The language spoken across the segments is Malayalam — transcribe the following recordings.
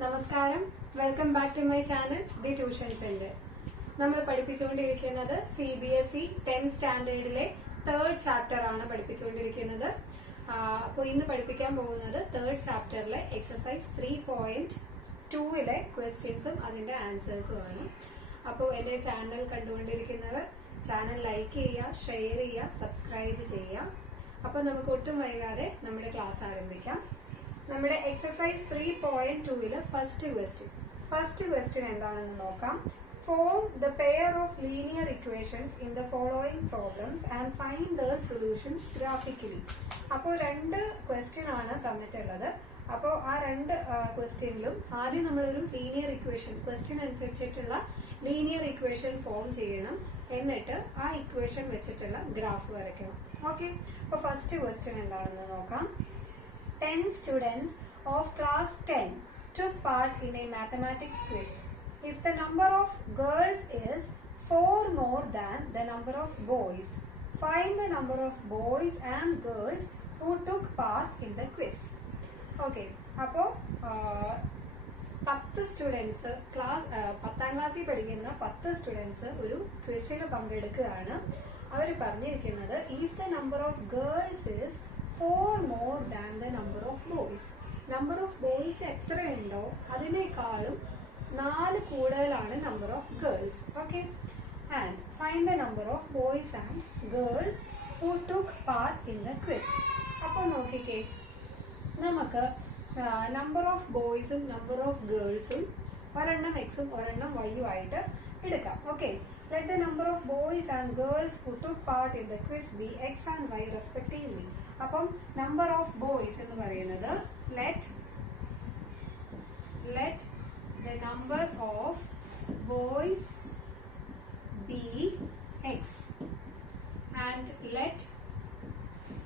നമസ്കാരം, welcome back to my channel the tuition centre. നമ്മൾ പഠിപ്പിച്ചുകൊണ്ടിരിക്കുന്നത് CBSE 10th സ്റ്റാൻഡേർഡിലെ 3rd ചാപ്റ്റർ ആണ് പഠിപ്പിച്ചുകൊണ്ടിരിക്കുന്നത്. അപ്പോൾ ഇന്ന് പഠിപ്പിക്കാൻ പോകുന്നത് 3rd ചാപ്റ്ററിലെ എക്സസൈസ് 3.2ലെ ക്വസ്റ്റ്യൻസും അതിന്റെ ആൻസേഴ്സും ആണ്. അപ്പോൾ എന്റെ ചാനൽ കണ്ടുകൊണ്ടിരിക്കുന്നവർ ചാനൽ ലൈക്ക് ചെയ്യുക, ഷെയർ ചെയ്യുക, സബ്സ്ക്രൈബ് ചെയ്യുക. അപ്പോൾ നമുക്ക് ഒട്ടും വൈകാതെ നമ്മുടെ ക്ലാസ് ആരംഭിക്കാം. നമ്മുടെ എക്സസൈസ് 3.2ല് ഫസ്റ്റ് ക്വസ്റ്റ്യൻ എന്താണെന്ന് നോക്കാം. Form the pair of linear equations in the following problems and find the solutions graphically. അപ്പോൾ രണ്ട് ക്വസ്റ്റ്യൻ ആണ് തന്നിട്ടുള്ളത്. അപ്പോൾ ആ രണ്ട് ക്വസ്റ്റ്യനിലും ആദ്യം നമ്മളൊരു ലീനിയർ ഇക്വേഷൻ, ക്വസ്റ്റ്യൻ അനുസരിച്ചിട്ടുള്ള ലീനിയർ ഇക്വേഷൻ ഫോം ചെയ്യണം. എന്നിട്ട് ആ ഇക്വേഷൻ വെച്ചിട്ടുള്ള ഗ്രാഫ് വരയ്ക്കണം. ഓക്കെ, അപ്പോൾ ഫസ്റ്റ് ക്വസ്റ്റ്യൻ എന്താണെന്ന് നോക്കാം. 10 students of class 10 took part in a mathematics quiz. If the number of girls is 4 more than the number of boys, find the number of boys and girls who took part in the quiz. Okay, അപ്പോൾ 10 സ്റ്റുഡൻസ് പത്താം ക്ലാസ്സിൽ പഠിക്കുന്ന 10 സ്റ്റുഡൻസ് ഒരു ക്വിസിന് പങ്കെടുക്കുകയാണ്. അവർ പറഞ്ഞിരിക്കുന്നത് if the number of girls is 4 more than the number of boys. Number of boys എത്രയുണ്ടോ അതിനേക്കാളും 4 കൂടുതലാണ് number of girls. Okay, and find the number of boys and girls who took part in the quiz. അപ്പോൾ നോക്കിക്കേ, നമുക്ക് നമ്പർ ഓഫ് ബോയ്സും നമ്പർ ഓഫ് ഗേൾസും ഒരെണ്ണം എക്സും ഒരെണ്ണം വൈയും ആയിട്ട് എടുക്കാം. Okay, let the number of boys and girls who took part in the quiz be x and y respectively. അപ്പം നമ്പർ ഓഫ് ബോയ്സ് എന്ന് പറയുന്നത് let the number of boys be x and let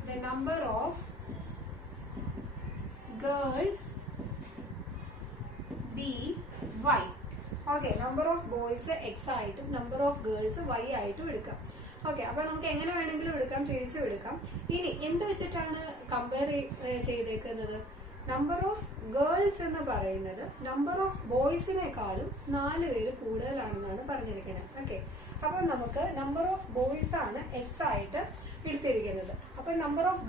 the number of girls be y. Okay, number of boys X ആയിട്ടും നമ്പർ ഓഫ് ഗേൾസ് വൈ ആയിട്ടും എടുക്കാം. ഓക്കെ, അപ്പൊ നമുക്ക് എങ്ങനെ വേണമെങ്കിലും എടുക്കാം, തിരിച്ചും എടുക്കാം. ഇനി എന്ത് വെച്ചിട്ടാണ് കമ്പയർ ചെയ്തേക്കുന്നത്? നമ്പർ ഓഫ് ഗേൾസ് എന്ന് പറയുന്നത് നമ്പർ ഓഫ് ബോയ്സിനേക്കാളും 4 പേര് കൂടുതലാണെന്നാണ് പറഞ്ഞിരിക്കുന്നത്. ഓക്കെ, അപ്പൊ നമുക്ക് നമ്പർ ഓഫ് ബോയ്സ് ആണ് എക്സ് ആയിട്ട് എടുത്തിരിക്കുന്നത്. അപ്പൊ നമ്പർ ഓഫ്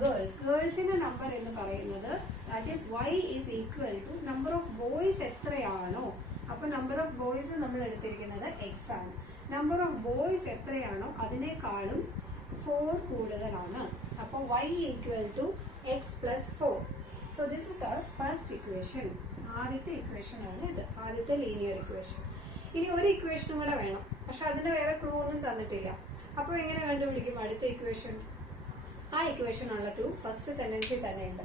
ഗേൾസിന്റെ നമ്പർ എന്ന് പറയുന്നത് that is Y is equal to number of boys എത്രയാണോ. അപ്പൊ നമ്പർ ഓഫ് ബോയ്സ് നമ്മൾ എടുത്തിരിക്കുന്നത് എക്സ് ആണ്. നമ്പർ ഓഫ് ബോയ്സ് എത്രയാണോ അതിനേക്കാളും 4 കൂടുതലാണ്. അപ്പൊ y equal to X plus 4. So this is our first equation. ആദ്യത്തെ ഇക്വേഷൻ ആണ് ഇത്, ആദ്യത്തെ ലീനിയർ ഇക്വേഷൻ. ഇനി ഒരു ഇക്വേഷനും കൂടെ വേണം, പക്ഷെ അതിന് വേറെ ക്ലൂ ഒന്നും തന്നിട്ടില്ല. അപ്പോൾ എങ്ങനെ കണ്ടുപിടിക്കും അടുത്ത ഇക്വേഷൻ? ആ ഇക്വേഷൻ ഉള്ള ക്ലൂ ഫസ്റ്റ് സെന്റൻസിൽ തന്നെ ഉണ്ട്.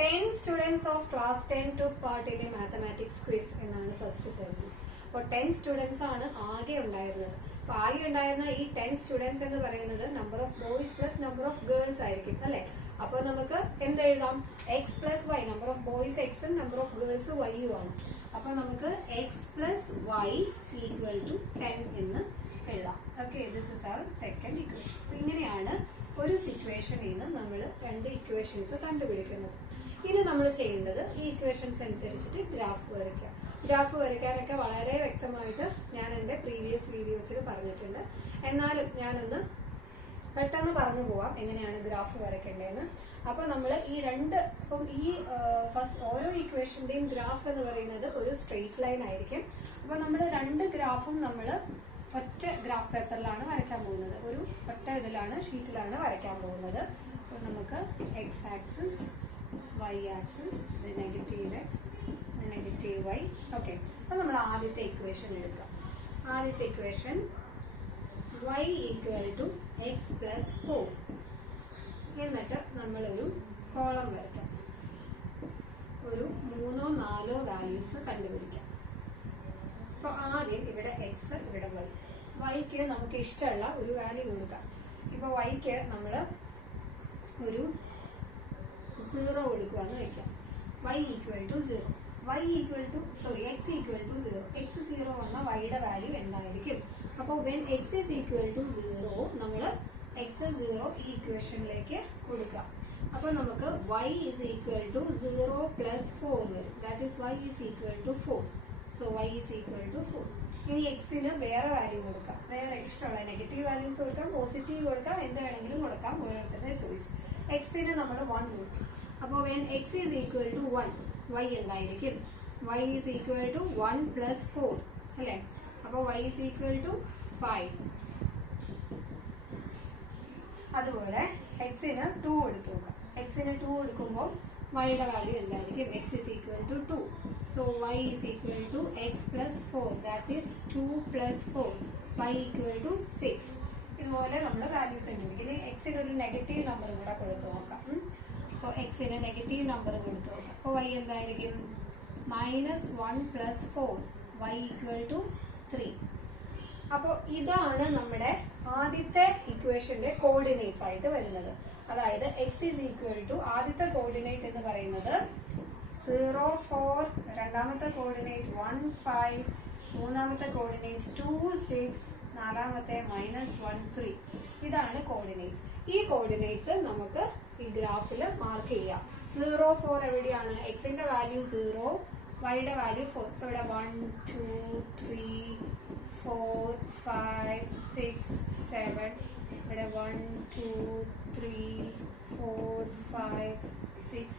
10 students of class 10 took part in a mathematics quiz എന്നാണ് ഫസ്റ്റ് സെന്റൻസ്. അപ്പോൾ 10 സ്റ്റുഡൻസ് ആണ് ആകെ ഉണ്ടായിരുന്നത്. അപ്പൊ ആകെ ഉണ്ടായിരുന്ന ഈ 10 സ്റ്റുഡൻസ് എന്ന് പറയുന്നത് number of boys plus number of girls ആയിരിക്കും അല്ലെ. അപ്പോൾ നമുക്ക് എന്ത് എഴുതാം? X plus y. Number of boys എക്സും നമ്പർ ഓഫ് ഗേൾസ് വൈയും ആണ്. അപ്പൊ നമുക്ക് x plus y equal to 10 എന്ന് എഴുതാം. Okay, this is our second equation. ഇങ്ങനെയാണ് ഒരു സിറ്റുവേഷനിൽ നിന്ന് നമ്മൾ രണ്ട് ഇക്വേഷൻസ് കണ്ടുപിടിക്കുന്നത്. ഇനി നമ്മൾ ചെയ്യേണ്ടത് ഈ ഇക്വേഷൻസ് അനുസരിച്ചിട്ട് ഗ്രാഫ് വരയ്ക്കുക. ഗ്രാഫ് വരയ്ക്കാനൊക്കെ വളരെ വ്യക്തമായിട്ട് ഞാൻ എൻ്റെ പ്രീവിയസ് വീഡിയോസിൽ പറഞ്ഞിട്ടുണ്ട്. എന്നാലും ഞാനൊന്ന് പെട്ടെന്ന് പറഞ്ഞു പോവാം എങ്ങനെയാണ് ഗ്രാഫ് വരയ്ക്കേണ്ടതെന്ന്. അപ്പൊ നമ്മൾ ഇപ്പം ഈ ഫസ്റ്റ് ഓരോ ഇക്വേഷന്റെയും ഗ്രാഫ് എന്ന് പറയുന്നത് ഒരു സ്ട്രെയിറ്റ് ലൈൻ ആയിരിക്കും. അപ്പൊ നമ്മൾ രണ്ട് ഗ്രാഫും നമ്മൾ ഒറ്റ ഗ്രാഫ് പേപ്പറിലാണ് വരയ്ക്കാൻ പോകുന്നത്. ഒരു ഒറ്റ ഷീറ്റിലാണ് വരയ്ക്കാൻ പോകുന്നത്. അപ്പോൾ നമുക്ക് x axis, y axis, negative x, negative y. Okay, അപ്പോൾ നമ്മൾ ആദ്യത്തെ ഇക്വേഷൻ എടുക്കാം. ആദ്യത്തെ equation y equal to X plus 4. എന്നിട്ട് നമ്മളൊരു കോളം വരയ്ക്കാം. ഒരു 3 or 4 വാല്യൂസ് കണ്ടുപിടിക്കാം. അപ്പോൾ ആദ്യം ഇവിടെ എക്സ്, ഇവിടെ വൈ. വൈക്ക് നമുക്ക് ഇഷ്ടമുള്ള ഒരു വാല്യൂ കൊടുക്കാം. ഇപ്പോൾ വൈക്ക് നമ്മൾ ഒരു 0 കൊടുക്കുകയെന്ന് വെക്കാം. y equal to 0. X equal to 0. X 0 വന്ന വൈയുടെ വാല്യൂ എന്തായിരിക്കും? അപ്പോൾ when x is equal to 0 നമ്മൾ എക്സ് 0 ഈ ഇക്വേഷനിലേക്ക് കൊടുക്കാം. അപ്പോൾ നമുക്ക് y is equal to 0 plus 4 വരും. That is y is equal to 4. So y is equal to 4. ഇനി എക്സിന് വേറെ വാല്യൂ കൊടുക്കാം, വേറെ ഇഷ്ടമുള്ള നെഗറ്റീവ് വാല്യൂസ് കൊടുക്കാം, പോസിറ്റീവ് കൊടുക്കാം, എന്ത് വേണമെങ്കിലും കൊടുക്കാം, ഓരോരുത്തരുടെ ചോയ്സ്. എക്സിന് നമ്മൾ 1 കൊടുക്കും. അപ്പോൾ when x is equal to 1, y എന്തായിരിക്കും? y is equal to 1 plus 4 അല്ലേ? അപ്പോൾ y is equal to 5. അതുപോലെ എക്സിന് 2 എടുത്തു നോക്കാം. എക്സിന് 2 എടുക്കുമ്പോൾ വൈയുടെ വാല്യൂ എന്തായിരിക്കും? X is equal to 2. So y is equal to X plus 4, that is 2 plus 4, y equal to 6. ഇതുപോലെ നമ്മൾ വാല്യൂസ് കണ്ടുപിടിക്കും. ഇനി എക്സിന് ഒരു നെഗറ്റീവ് നമ്പർ കൂടെ കൊടുത്തു നോക്കാം. അപ്പോൾ എക്സിന് നെഗറ്റീവ് നമ്പർ കൊടുത്തു നോക്കാം. അപ്പോൾ വൈ എന്തായിരിക്കും? -1 പ്ലസ് 4, വൈ ഈക്വൽ ടു 3. അപ്പോൾ ഇതാണ് നമ്മുടെ ആദ്യത്തെ ഇക്വേഷന്റെ കോർഡിനേറ്റ്സ് ആയിട്ട് വരുന്നത്. അതായത് എക്സ് ഈസ് ഈക്വൽ ടു ആദ്യത്തെ കോർഡിനേറ്റ് എന്ന് പറയുന്നത് 0, 4, രണ്ടാമത്തെ കോർഡിനേറ്റ് 1, 5, മൂന്നാമത്തെ കോർഡിനേറ്റ് 2, 6, നാലാമത്തെ -1, 3. ഇതാണ് കോർഡിനേറ്റ്സ്. ഈ കോർഡിനേറ്റ്സ് നമുക്ക് ഈ ഗ്രാഫിൽ മാർക്ക് ചെയ്യാം. 0, 4 എവിടെയാണ്? എക്സിന്റെ വാല്യൂ 0, വൈയുടെ വാല്യൂ 4. ഇവിടെ 1, 2, 3, 4, 5, 6, 7. ഇവിടെ 1, 2, 3, 4, 5, 6,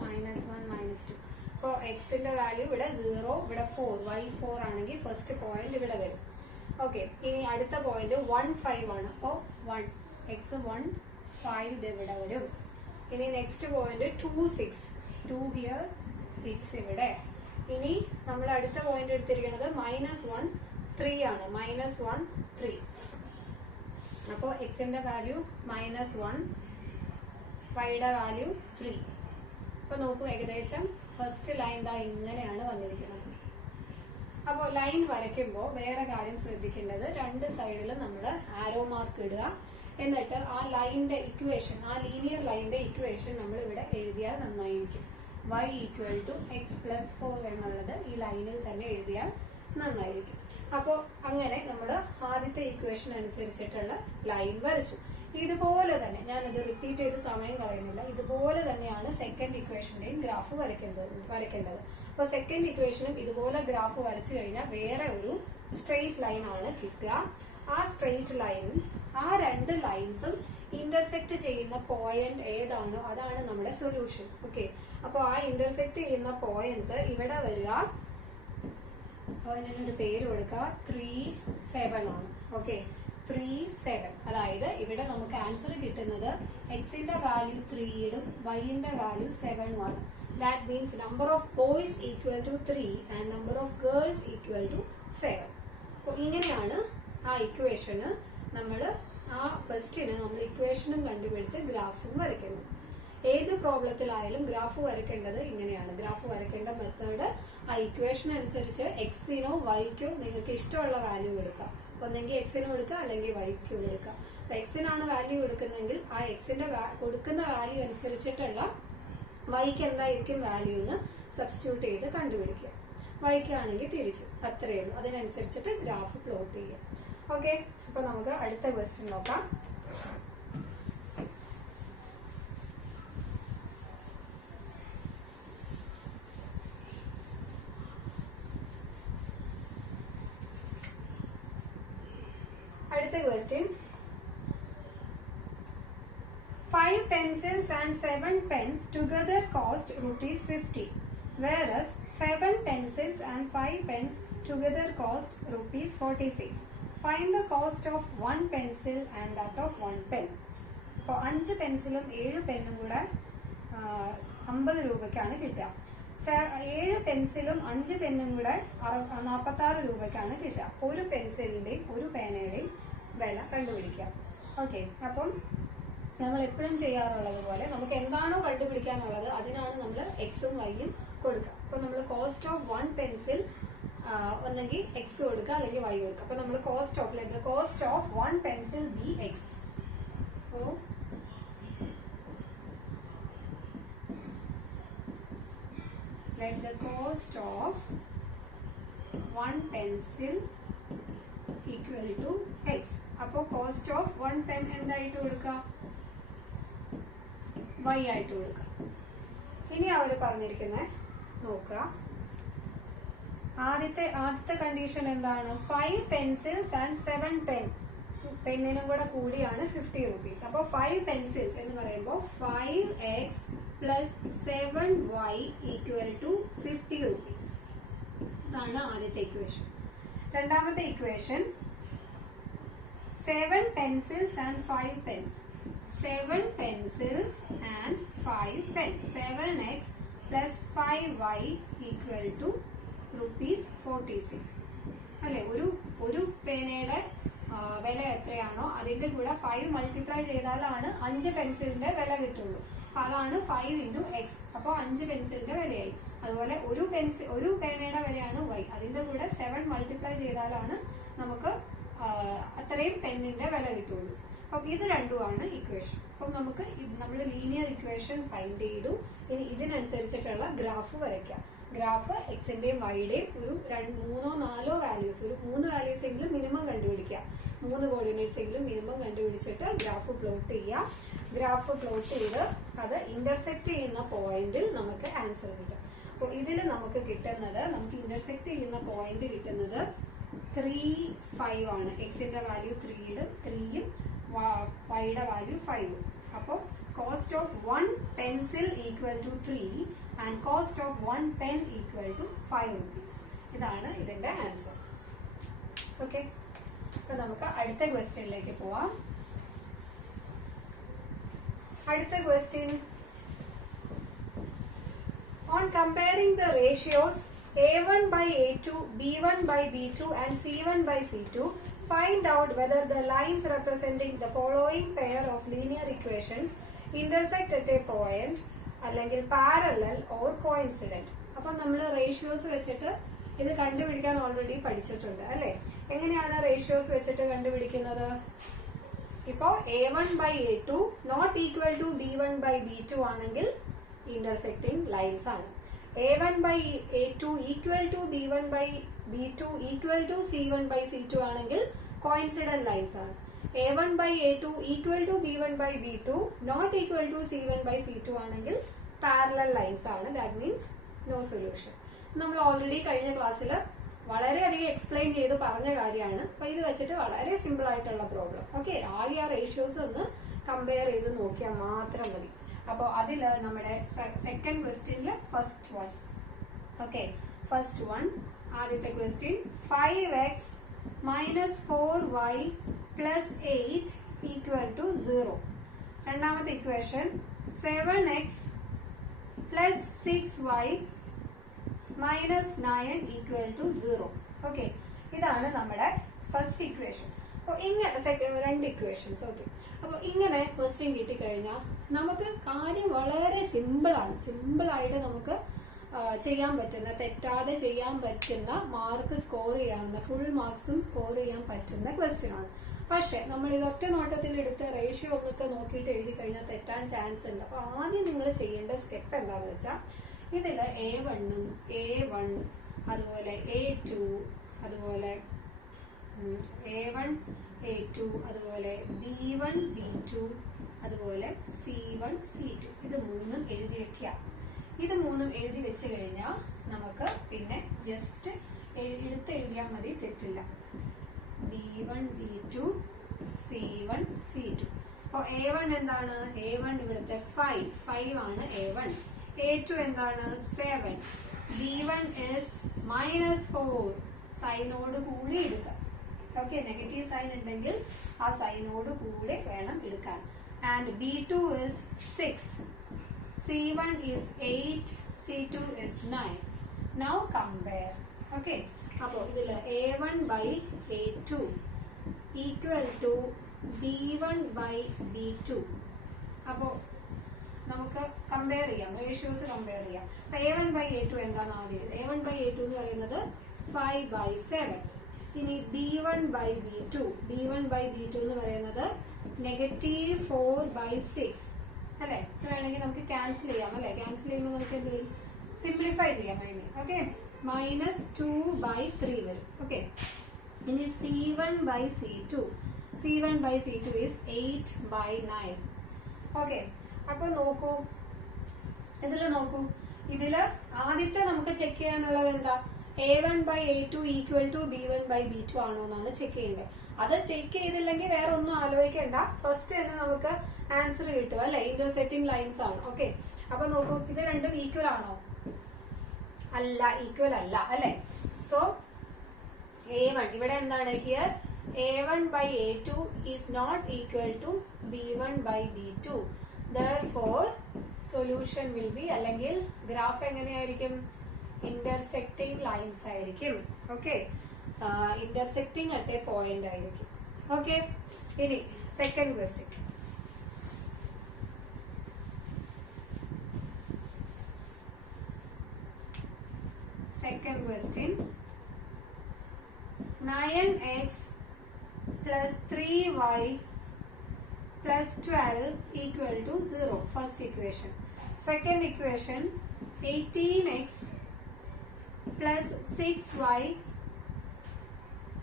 -1, -2. അപ്പോൾ എക്സിന്റെ വാല്യൂ ഇവിടെ 0, ഇവിടെ 4, y 4 ആണെങ്കിൽ ഫസ്റ്റ് പോയിന്റ് ഇവിടെ വരും. ഓക്കെ, ഇനി അടുത്ത പോയിന്റ് 1, 5 ആണ്. അപ്പോൾ 1 എക്സ് 1, 5 ഇത് ഇവിടെ വരും. ഇനി നെക്സ്റ്റ് പോയിന്റ് 2, 6, 2 ഹിയർ, 6 ഇവിടെ. ഇനി നമ്മൾ അടുത്ത പോയിന്റ് എടുത്തിരിക്കുന്നത് -1, 3 ആണ്. -1, 3. അപ്പോൾ എക്സിന്റെ വാല്യൂ -1, വൈയുടെ വാല്യൂ 3. അപ്പോൾ നോക്കൂ, ഏകദേശം ഫസ്റ്റ് ലൈൻ ദാ ഇങ്ങനെയാണ് വന്നിരിക്കുന്നത്. അപ്പോൾ ലൈൻ വരയ്ക്കുമ്പോൾ വേറെ കാര്യം ശ്രദ്ധിക്കേണ്ടത്, രണ്ട് സൈഡിലും നമ്മൾ ആരോ മാർക്ക് ഇടുക. എന്നിട്ട് ആ ലൈനിന്റെ ഇക്വേഷൻ, ആ ലീനിയർ ലൈനിന്റെ ഇക്വേഷൻ നമ്മൾ ഇവിടെ എഴുതിയാൽ നന്നായിരിക്കും. y equal to X plus 4 എന്നുള്ളത് ഈ ലൈനിൽ തന്നെ എഴുതിയാൽ നന്നായിരിക്കും. അപ്പോൾ അങ്ങനെ നമ്മൾ ആദ്യത്തെ ഇക്വേഷൻ അനുസരിച്ചിട്ടുള്ള ലൈൻ വരച്ചു. ഇതുപോലെ തന്നെ, ഞാനത് റിപ്പീറ്റ് ചെയ്ത് സമയം കളയുന്നില്ല, ഇതുപോലെ തന്നെയാണ് സെക്കൻഡ് ഇക്വേഷന്റെയും ഗ്രാഫ് വരയ്ക്കേണ്ടത്. അപ്പോൾ സെക്കൻഡ് ഇക്വേഷനും ഇതുപോലെ ഗ്രാഫ് വരച്ചു കഴിഞ്ഞാൽ വേറെ ഒരു സ്ട്രെയിറ്റ് ലൈൻ ആണ് കിട്ടുക. ആ സ്ട്രെയിറ്റ് ലൈനും ആ രണ്ട് ലൈൻസും ഇന്റർസെക്ട് ചെയ്യുന്ന പോയിന്റ് ഏതാണോ അതാണ് നമ്മുടെ സൊല്യൂഷൻ. ഓക്കെ, അപ്പോൾ ആ ഇന്റർസെക്ട് ചെയ്യുന്ന പോയിന്റ്സ് ഇവിടെ വരിക. അതിനൊരു പേര് കൊടുക്കുക, 3, 7 ആണ്. ഓക്കെ, 3, 7. അതായത് ഇവിടെ നമുക്ക് ആൻസർ കിട്ടുന്നത് എക്സിന്റെ വാല്യൂ 3 വൈന്റെ വാല്യൂ 7 ആണ്. That means number of boys equal to 3 and number of girls equal to 7. അപ്പോൾ ഇങ്ങനെയാണ് ആ ഇക്വേഷന് നമ്മൾ ആ ക്വസ്റ്റ്യന് നമ്മൾ ഇക്വേഷനും കണ്ടുപിടിച്ച് ഗ്രാഫും വരയ്ക്കുന്നത്. ഏത് പ്രോബ്ലത്തിലായാലും ഗ്രാഫ് വരയ്ക്കേണ്ടത് ഇങ്ങനെയാണ്. ഗ്രാഫ് വരയ്ക്കേണ്ട മെത്തേഡ് ആ ഇക്വേഷൻ അനുസരിച്ച് എക്സിനോ വൈക്കോ നിങ്ങൾക്ക് ഇഷ്ടമുള്ള വാല്യൂ കൊടുക്കാം. ഒന്നെങ്കിൽ എക്സിന് കൊടുക്കുക, അല്ലെങ്കിൽ വൈക്ക് കൊടുക്കുക. അപ്പൊ എക്സിനാണ് വാല്യൂ കൊടുക്കുന്നതെങ്കിൽ ആ എക്സിന്റെ കൊടുക്കുന്ന വാല്യൂ അനുസരിച്ചിട്ടുള്ള വൈക്ക് എന്തായിരിക്കും വാല്യൂ എന്ന് സബ്സ്റ്റിറ്റ്യൂട്ട് ചെയ്ത് കണ്ടുപിടിക്കുക. വൈക്കാണെങ്കിൽ തിരിച്ചു, അത്രയേ ഉള്ളൂ. അതിനനുസരിച്ചിട്ട് ഗ്രാഫ് പ്ലോട്ട് ചെയ്യുക. ഓക്കെ, അപ്പൊ നമുക്ക് അടുത്ത ക്വസ്റ്റ്യൻ നോക്കാം. അടുത്ത question, 5 pencils and 7 pens together cost ₹50, whereas 7 pencils and 5 pens together cost ₹46. Find the cost of 1 pencil and that of 1 pen. അപ്പോൾ 5 പെൻസിലും 7 പെന്നും കൂടെ 50 രൂപയ്ക്കാണ് കിട്ടുക. 7 പെൻസിലും 5 പെന്നും കൂടെ 46 രൂപയ്ക്കാണ് കിട്ടുക. ഒരു പെൻസിലിന്റെയും ഒരു പേനയുടെയും വില കണ്ടുപിടിക്കാം. ഓക്കെ, അപ്പം നമ്മൾ എപ്പോഴും ചെയ്യാറുള്ളത് പോലെ നമുക്ക് എന്താണോ കണ്ടുപിടിക്കാനുള്ളത് അതിനാണ് നമ്മൾ എക്സും വൈയും കൊടുക്കുക. അപ്പൊ നമ്മൾ കോസ്റ്റ് ഓഫ് 1 പെൻസിൽ ഒന്നെങ്കിൽ എക്സ് കൊടുക്കുക അല്ലെങ്കിൽ വൈ കൊടുക്കുക. അപ്പൊ നമ്മൾ cost of 1 pencil B X. Let the cost of 1 pencil equal to x. അപ്പോൾ കോസ്റ്റ് ഓഫ് 1 പെൻ എന്തായിട്ട് കൊടുക്കുക? y ആയിട്ട് കൊടുക്കാം. ഇനി അവർ പറഞ്ഞിരിക്കുന്നത് നോക്കുക, ആദ്യത്തെ കണ്ടീഷൻ എന്താണ്? 5 പെൻസിൽസ് ആൻഡ് 7 പെന്നിനും കൂടെ കൂടിയാണ് 50 rupees. അപ്പോൾ 5 പെൻസിൽസ് എന്ന് പറയുമ്പോൾ 5x plus 7y equal to 50 rupees. ഇതാണ് ആദ്യത്തെ ഇക്വേഷൻ. രണ്ടാമത്തെ equation 7 pencils and 5 pens. 7 pencils and 5 pens. 7x plus 5y equal to rupees 46. അല്ലെ, ഒരു പേനയുടെ വില എത്രയാണോ അതിന്റെ കൂടെ 5 മൾട്ടിപ്ലൈ ചെയ്താലാണ് 5 പെൻസിലിന്റെ വില കിട്ടുള്ളൂ. അപ്പൊ അതാണ് 5 into x. അപ്പോൾ 5 പെൻസിലിന്റെ വിലയായി. അതുപോലെ ഒരു പേനയുടെ വിലയാണ് y, അതിന്റെ കൂടെ 7 മൾട്ടിപ്ലൈ ചെയ്താലാണ് നമുക്ക് അത്രയും പെന്നിന്റെ വില കിട്ടുള്ളൂ. അപ്പം ഇത് രണ്ടുമാണ് ഇക്വേഷൻ. അപ്പം നമുക്ക് നമ്മൾ ലീനിയർ ഇക്വേഷൻ ഫൈൻഡ് ചെയ്തു. ഇനി ഇതിനനുസരിച്ചിട്ടുള്ള ഗ്രാഫ് വരയ്ക്കാം. ഗ്രാഫ് എക്സിന്റെയും വൈയുടെയും ഒരു 3-4 വാല്യൂസ്, ഒരു 3 വാല്യൂസ് എങ്കിലും മിനിമം കണ്ടുപിടിക്കുക. 3 കോർഡിനേറ്റ്സ് എങ്കിലും മിനിമം കണ്ടുപിടിച്ചിട്ട് ഗ്രാഫ് പ്ലോട്ട് ചെയ്യാം. ഗ്രാഫ് പ്ലോട്ട് ചെയ്ത് അത് ഇന്റർസെക്ട് ചെയ്യുന്ന പോയിന്റിൽ നമുക്ക് ആൻസർ കിട്ടും. അപ്പോൾ ഇതിൽ നമുക്ക് കിട്ടുന്നത്, നമുക്ക് ഇന്റർസെക്ട് ചെയ്യുന്ന പോയിന്റ് കിട്ടുന്നത് 3, 5 ആണ്. എക്സിന്റെ വാല്യൂ 3യും വൈയുടെ വാല്യൂ 5ഉം. അപ്പോൾ cost of 1 pencil equal to 3 and cost of 1 pen equal to 5 rupees. ഇതാണ് ഇതിന്റെ ആൻസർ. ഓക്കെ, അപ്പൊ നമുക്ക് അടുത്ത ക്വസ്റ്റ്യനിലേക്ക് പോവാം. അടുത്ത question, on comparing the ratios A1 by A2, B1 by B2 and C1 by C2, find out whether the lines representing the following pair of linear equations intersect at a point അല്ലെങ്കിൽ parallel or coincident. അപ്പൊ നമ്മൾ റേഷ്യോസ് വെച്ചിട്ട് ഇത് കണ്ടുപിടിക്കാൻ ഓൾറെഡി പഠിച്ചിട്ടുണ്ട് അല്ലെ? എങ്ങനെയാണ് റേഷ്യോസ് വെച്ചിട്ട് കണ്ടുപിടിക്കുന്നത്? ഇപ്പോ A1 by A2 not equal to B1 by B2 ആണെങ്കിൽ ഇന്റർസെക്റ്റിംഗ് ലൈൻസ് ആണ്. A1 by A2 equal to B1 by B2 equal to C1 by C2 ആണെങ്കിൽ കോയിൻസിഡന്റ് ലൈൻസ് ആണ്. A1 by A2 equal to B1 by B2 not equal to C1 by C2 ആണെങ്കിൽ പാരലൽ ലൈൻസ് ആണ്. That means no solution. നമ്മൾ ഓൾറെഡി കഴിഞ്ഞ ക്ലാസ്സിൽ വളരെയധികം എക്സ്പ്ലെയിൻ ചെയ്ത് പറഞ്ഞ കാര്യമാണ്. അപ്പൊ ഇത് വെച്ചിട്ട് വളരെ സിമ്പിൾ ആയിട്ടുള്ള പ്രോബ്ലം. ഓക്കെ, ആകെ ആ റേഷ്യോസ് ഒന്ന് കമ്പയർ ചെയ്ത് നോക്കിയാൽ മാത്രം മതി. അപ്പോൾ അതില് നമ്മുടെ സെക്കൻഡ് ക്വസ്റ്റ്യനിൽ first one. Okay, first one ആദ്യത്തെ question 5x minus 4y plus 8 equal to 0. രണ്ടാമത്തെ equation 7x plus 6y minus 9 equal to 0. Okay, ഇതാണ് നമ്മുടെ ഫസ്റ്റ് ഇക്വേഷൻ. അപ്പോൾ ഇങ്ങനെ രണ്ട് ഇക്വേഷൻസ്. ഓക്കെ, അപ്പോൾ ഇങ്ങനെ ക്വസ്റ്റ്യൻ കിട്ടിക്കഴിഞ്ഞാൽ നമുക്ക് കാര്യം വളരെ സിമ്പിളാണ്. സിമ്പിളായിട്ട് നമുക്ക് ചെയ്യാൻ പറ്റുന്ന, തെറ്റാതെ ചെയ്യാൻ പറ്റുന്ന, മാർക്ക് സ്കോർ ചെയ്യാവുന്ന, ഫുൾ മാർക്സും സ്കോർ ചെയ്യാൻ പറ്റുന്ന ക്വസ്റ്റ്യൻ ആണ്. പക്ഷെ നമ്മൾ ഇത് ഒറ്റ നോട്ടത്തിൽ എടുത്ത് റേഷ്യോ ഒന്നൊക്കെ നോക്കിയിട്ട് എഴുതി കഴിഞ്ഞാൽ തെറ്റാൻ ചാൻസ് ഉണ്ട്. അപ്പോൾ ആദ്യം നിങ്ങൾ ചെയ്യേണ്ട സ്റ്റെപ്പ് എന്താണെന്ന് വെച്ചാൽ ഇതിൽ A1ഉം A1 അതുപോലെ A2 അതുപോലെ A1 A2 അതുപോലെ B1 B2 അതുപോലെ C1 C2 ഇത് മൂന്നും എഴുതി വെക്കുക. ഇത് മൂന്നും എഴുതി വെച്ച് കഴിഞ്ഞാൽ നമുക്ക് പിന്നെ ജസ്റ്റ് എഴുതിയാൽ മതി, തെറ്റില്ല. B1 B2 C1 C2. അപ്പോൾ A1 എന്താണ്? A1 ഇവിടുത്തെ 5 ആണ് A1. A2 എന്താണ്? 7. B1 is -4. സൈനോട് കൂടി എടുക്കാം. ഓക്കെ, നെഗറ്റീവ് സൈൻ ഉണ്ടെങ്കിൽ ആ സൈനോട് കൂടെ വേണം എടുക്കാൻ. And B2 is 6. C1 is 8. C2 is 9. Now compare. Okay, അപ്പോൾ ഇതിൽ A1 by A2 equal to B1 by B2. അപ്പോൾ നമുക്ക് കമ്പയർ ചെയ്യാം, റേഷ്യോസ് കമ്പയർ ചെയ്യാം. അപ്പൊ A1 by A2 എന്താണ് ആദ്യം? A1 by A2 എന്ന് പറയുന്നത് 5 by 7. ഇനി B1 by B2 എന്ന് പറയുന്നത് -4 by 6 അല്ലെ? വേണമെങ്കിൽ നമുക്ക് ക്യാൻസൽ ചെയ്യാം അല്ലെ? ക്യാൻസൽ ചെയ്യുമ്പോൾ നമുക്ക് എന്ത് വരും? സിംപ്ലിഫൈ ചെയ്യാം. ഓക്കെ, -2 by 3 വരും. ഓക്കെ, ഇനി C1 by C2 is 8 by 9. Okay, അപ്പൊ നോക്കൂ, ഇതില് നോക്കൂ, ഇതില് ആദ്യത്തെ നമുക്ക് ചെക്ക് ചെയ്യാനുള്ളത് എന്താ, A1/A2 ഈക്വൽ ടു B1/B2 ആണോ എന്നാണ് ചെക്ക് ചെയ്യേണ്ടത്. അത് ചെക്ക് ചെയ്തില്ലെങ്കിൽ വേറെ ഒന്നും ആലോചിക്കേണ്ട, ഫസ്റ്റ് തന്നെ നമുക്ക് ആൻസർ കിട്ടും അല്ലെ, ഇന്റർസെക്റ്റിംഗ് ലൈൻസ് ആണ്. ഓക്കെ, അപ്പൊ നോക്കൂ, ഇത് രണ്ടും ഈക്വൽ ആണോ? അല്ല, ഈക്വൽ അല്ല അല്ലെ. സോ A1 ഇവിടെ എന്താണ്, here A1/A2 is not equal to B1/B2. Therefore solution will be, അല്ലെങ്കിൽ ഗ്രാഫ് എങ്ങനെയായിരിക്കും, ഇന്റർസെക്റ്റിംഗ് ലൈൻസ് ആയിരിക്കും. Okay, intersecting at a point ആയിരിക്കും. ഓക്കെ, ഇനി second question. Second question, 9x plus 3y plus 12 equal to 0. First equation. Second equation, 18x plus 6y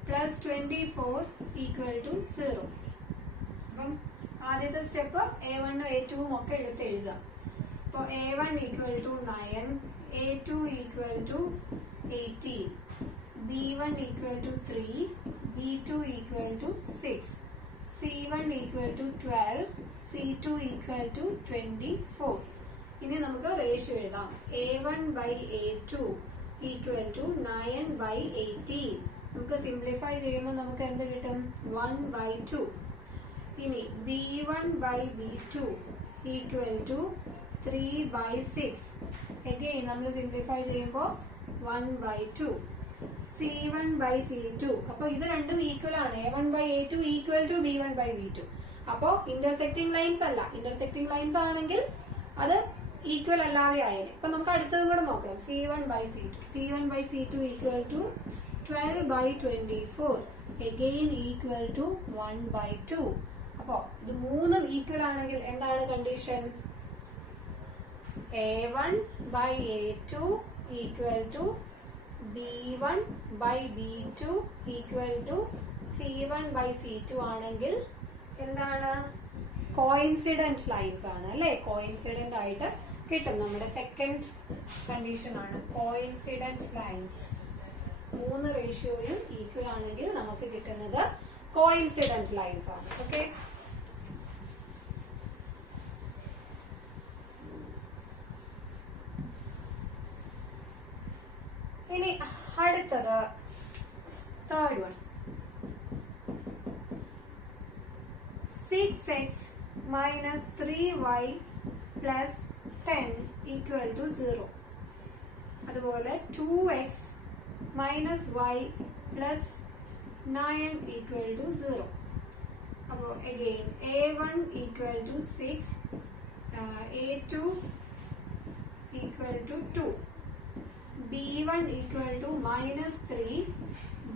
plus 24 equal to 0. അപ്പം ആദ്യത്തെ സ്റ്റെപ്പ് A1 A2 ഒക്കെ എടുത്ത് എഴുതാം. അപ്പോൾ A1 equal to 9, A2 equal to 18, B1 equal to 3, B2 equal to 6, C1 equal to 12, C2 equal to 24. ഇനി നമുക്ക് റേഷ്യോ എഴുതാം. A1/A2 equal to 9/18. നമുക്ക് സിംപ്ലിഫൈ ചെയ്യുമ്പോൾ നമുക്ക് എന്ത് കിട്ടും, 1/2. ഇനി B1/B2 equal to 3/6. Again നമ്മൾ സിംപ്ലിഫൈ ചെയ്യുമ്പോൾ 1/2. C1/C2. അപ്പോൾ ഇത് രണ്ടും ഈക്വൽ ആണ്. A1/A2 equal to B1/B2. അപ്പോൾ ഇന്റർസെക്റ്റിംഗ് ലൈൻസ് അല്ല. ഇന്റർസെക്റ്റിംഗ് ലൈൻസ് ആണെങ്കിൽ അത് ഈക്വൽ അല്ലാതെ ആയേനെ. അപ്പൊ നമുക്ക് അടുത്തതും കൂടെ നോക്കണം. C1/C2. C1/C2 ഈക്വൽ ടു 12/24. Again equal to 1/2. അപ്പോ ഇത് മൂന്നും ഈക്വൽ ആണെങ്കിൽ എന്താണ് condition? A1/A2 equal to B1/B2 equal to C1/C2 ആണെങ്കിൽ എന്താണ്? കോയിൻസിഡന്റ് ലൈൻസ് ആണ് അല്ലെ. കോയിൻസിഡന്റ് ആയിട്ട് കിട്ടും. നമ്മുടെ സെക്കൻഡ് കണ്ടീഷൻ ആണ് കോയിൻസിഡന്റ് ലൈൻസ്. മൂന്ന് റേഷ്യോയും ഈക്വൽ ആണെങ്കിൽ നമുക്ക് കിട്ടുന്നത് കോയിൻസിഡന്റ് ലൈൻസ് ആണ്. ഓക്കെ, ഇനി അടുത്തത് third one. 6x minus 3y plus 10 equal to 0. അതുപോലെ 2x minus y plus 9 equal to 0. അപ്പോൾ again A1 equal to 6, A2 equal to 2, B1 equal to minus 3,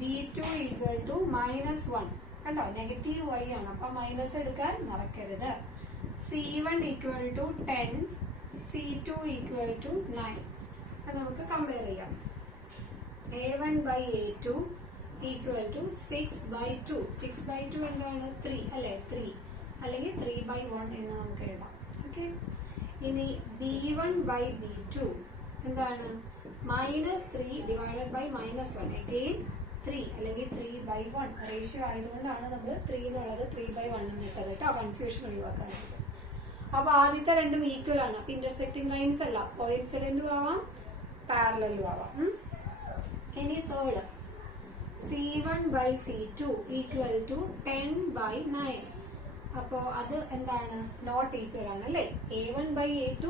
B2 equal to minus 1. കണ്ടോ, നെഗറ്റീവ് y ആണ്, അപ്പൊ മൈനസ് എടുക്കാൻ മറക്കരുത്. C1 equal to 10, C2 equal to 9. അത് നമുക്ക് കമ്പയർ ചെയ്യാം. A1/A2 equal to 6/2. 6/2 എന്താണ്? 3 അല്ലെ, 3 അല്ലെങ്കിൽ 3/1 എന്ന് നമുക്ക് എഴുതാം. ഓക്കെ, ഇനി B1/B2 എന്താണ്? -3 ഡിവൈഡഡ് ബൈ -1. അഗെയിൻ 3 അല്ലെങ്കിൽ 3/1. റേഷ്യോ ആയതുകൊണ്ടാണ് നമ്മൾ 3 എന്നുള്ളത് 3/1 എന്ന് ഇട്ടത് കേട്ടോ, കൺഫ്യൂഷൻ ഒഴിവാക്കാനായിട്ട്. അപ്പൊ ആദ്യത്തെ രണ്ടും ഈക്വൽ ആണ്. അപ്പൊ ഇന്റർസെക്റ്റിംഗ് ലൈൻസ് അല്ല, കോയിൻസിഡന്റും ആവാം പാരലലും ആവാം. ഇനി തേർഡ് C1/C2 ഈക്വൽ ടു 10/9. അപ്പോ അത് എന്താണ്? നോട്ട് ഈക്വൽ ആണ് അല്ലെ. A1/A2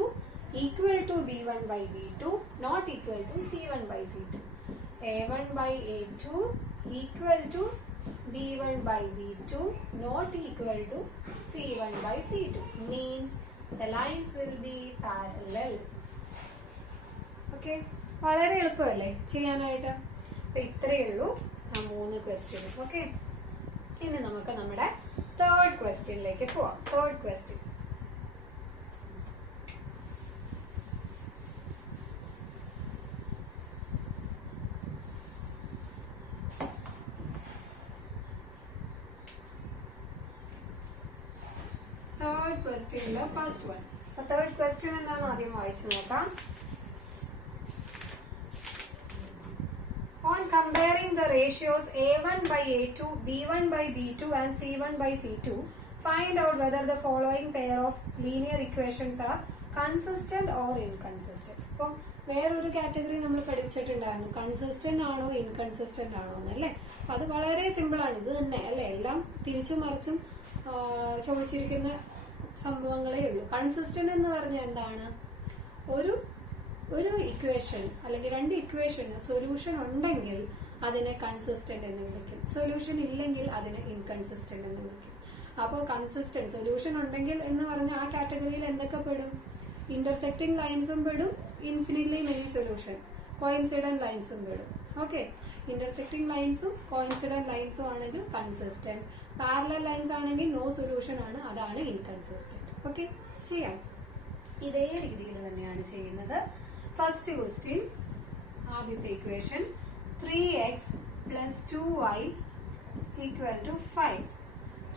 equal to B1/B2, not equal to C1/C2. A1/A2 equal to B1/B2, not equal to C1/C2. Means the lines will be parallel. Okay, വളരെ എളുപ്പമല്ലേ ചെയ്യാനായിട്ട്. അപ്പൊ ഇത്രയേ ഉള്ളൂ ആ 3 ക്വസ്റ്റ്യൻ. ഓക്കെ, ഇനി നമുക്ക് നമ്മുടെ തേർഡ് ക്വസ്റ്റ്യനിലേക്ക് പോവാം. Third question. Third question, first one. Third question എന്താണ് ആദ്യം വായിച്ചു നോക്കാം. On comparing the ratios A1 by A2, B1 by B2 and C1 by C2, find out whether the following pair of linear equations are consistent or inconsistent. അപ്പോൾ വേറൊരു കാറ്റഗറി നമ്മൾ പഠിച്ചിട്ടുണ്ടായിരുന്നു, കൺസിസ്റ്റന്റ് ആണോ ഇൻകൺസിസ്റ്റന്റ് ആണോ എന്നല്ലേ. അത് വളരെ സിമ്പിൾ ആണ്, ഇത് തന്നെ അല്ലെ, എല്ലാം തിരിച്ചും മറിച്ചും ചോദിച്ചിരിക്കുന്ന സംഭവങ്ങളേ ഉള്ളൂ. കൺസിസ്റ്റന്റ് എന്ന് പറഞ്ഞാൽ എന്താണ്, ഒരു ഇക്വേഷൻ അല്ലെങ്കിൽ രണ്ട് ഇക്വേഷന് സൊല്യൂഷൻ ഉണ്ടെങ്കിൽ അതിനെ കൺസിസ്റ്റന്റ് എന്ന് വിളിക്കും, സൊല്യൂഷൻ ഇല്ലെങ്കിൽ അതിനെ ഇൻകൺസിസ്റ്റന്റ് എന്ന് വിളിക്കും. അപ്പോൾ കൺസിസ്റ്റന്റ് സൊല്യൂഷൻ ഉണ്ടെങ്കിൽ എന്ന് പറഞ്ഞാൽ ആ കാറ്റഗറിയിൽ എന്തൊക്കെ പെടും, ഇന്റർസെക്റ്റിംഗ് ലൈൻസും പെടും, ഇൻഫിനിറ്റ്ലി മെനി സൊല്യൂഷൻ, കോയിൻസിഡന്റ് ലൈൻസും പെടും. ഓക്കെ, ഇന്റർസെക്റ്റിംഗ് ലൈൻസും കോയിൻസിഡന്റ് ലൈൻസും ആണെങ്കിൽ കൺസിസ്റ്റന്റ്, പാരലൽ ലൈൻസ് ആണെങ്കിൽ നോ സൊല്യൂഷൻ ആണ്, അതാണ് ഇൻകൺസിസ്റ്റന്റ്. ഓക്കെ, ചെയ്യാം. ഇതേ രീതിയിൽ തന്നെയാണ് ചെയ്യുന്നത്. ഫസ്റ്റ് ക്വസ്റ്റ്യൻ, ആദ്യത്തെ equation 3x plus 2y equal to 5.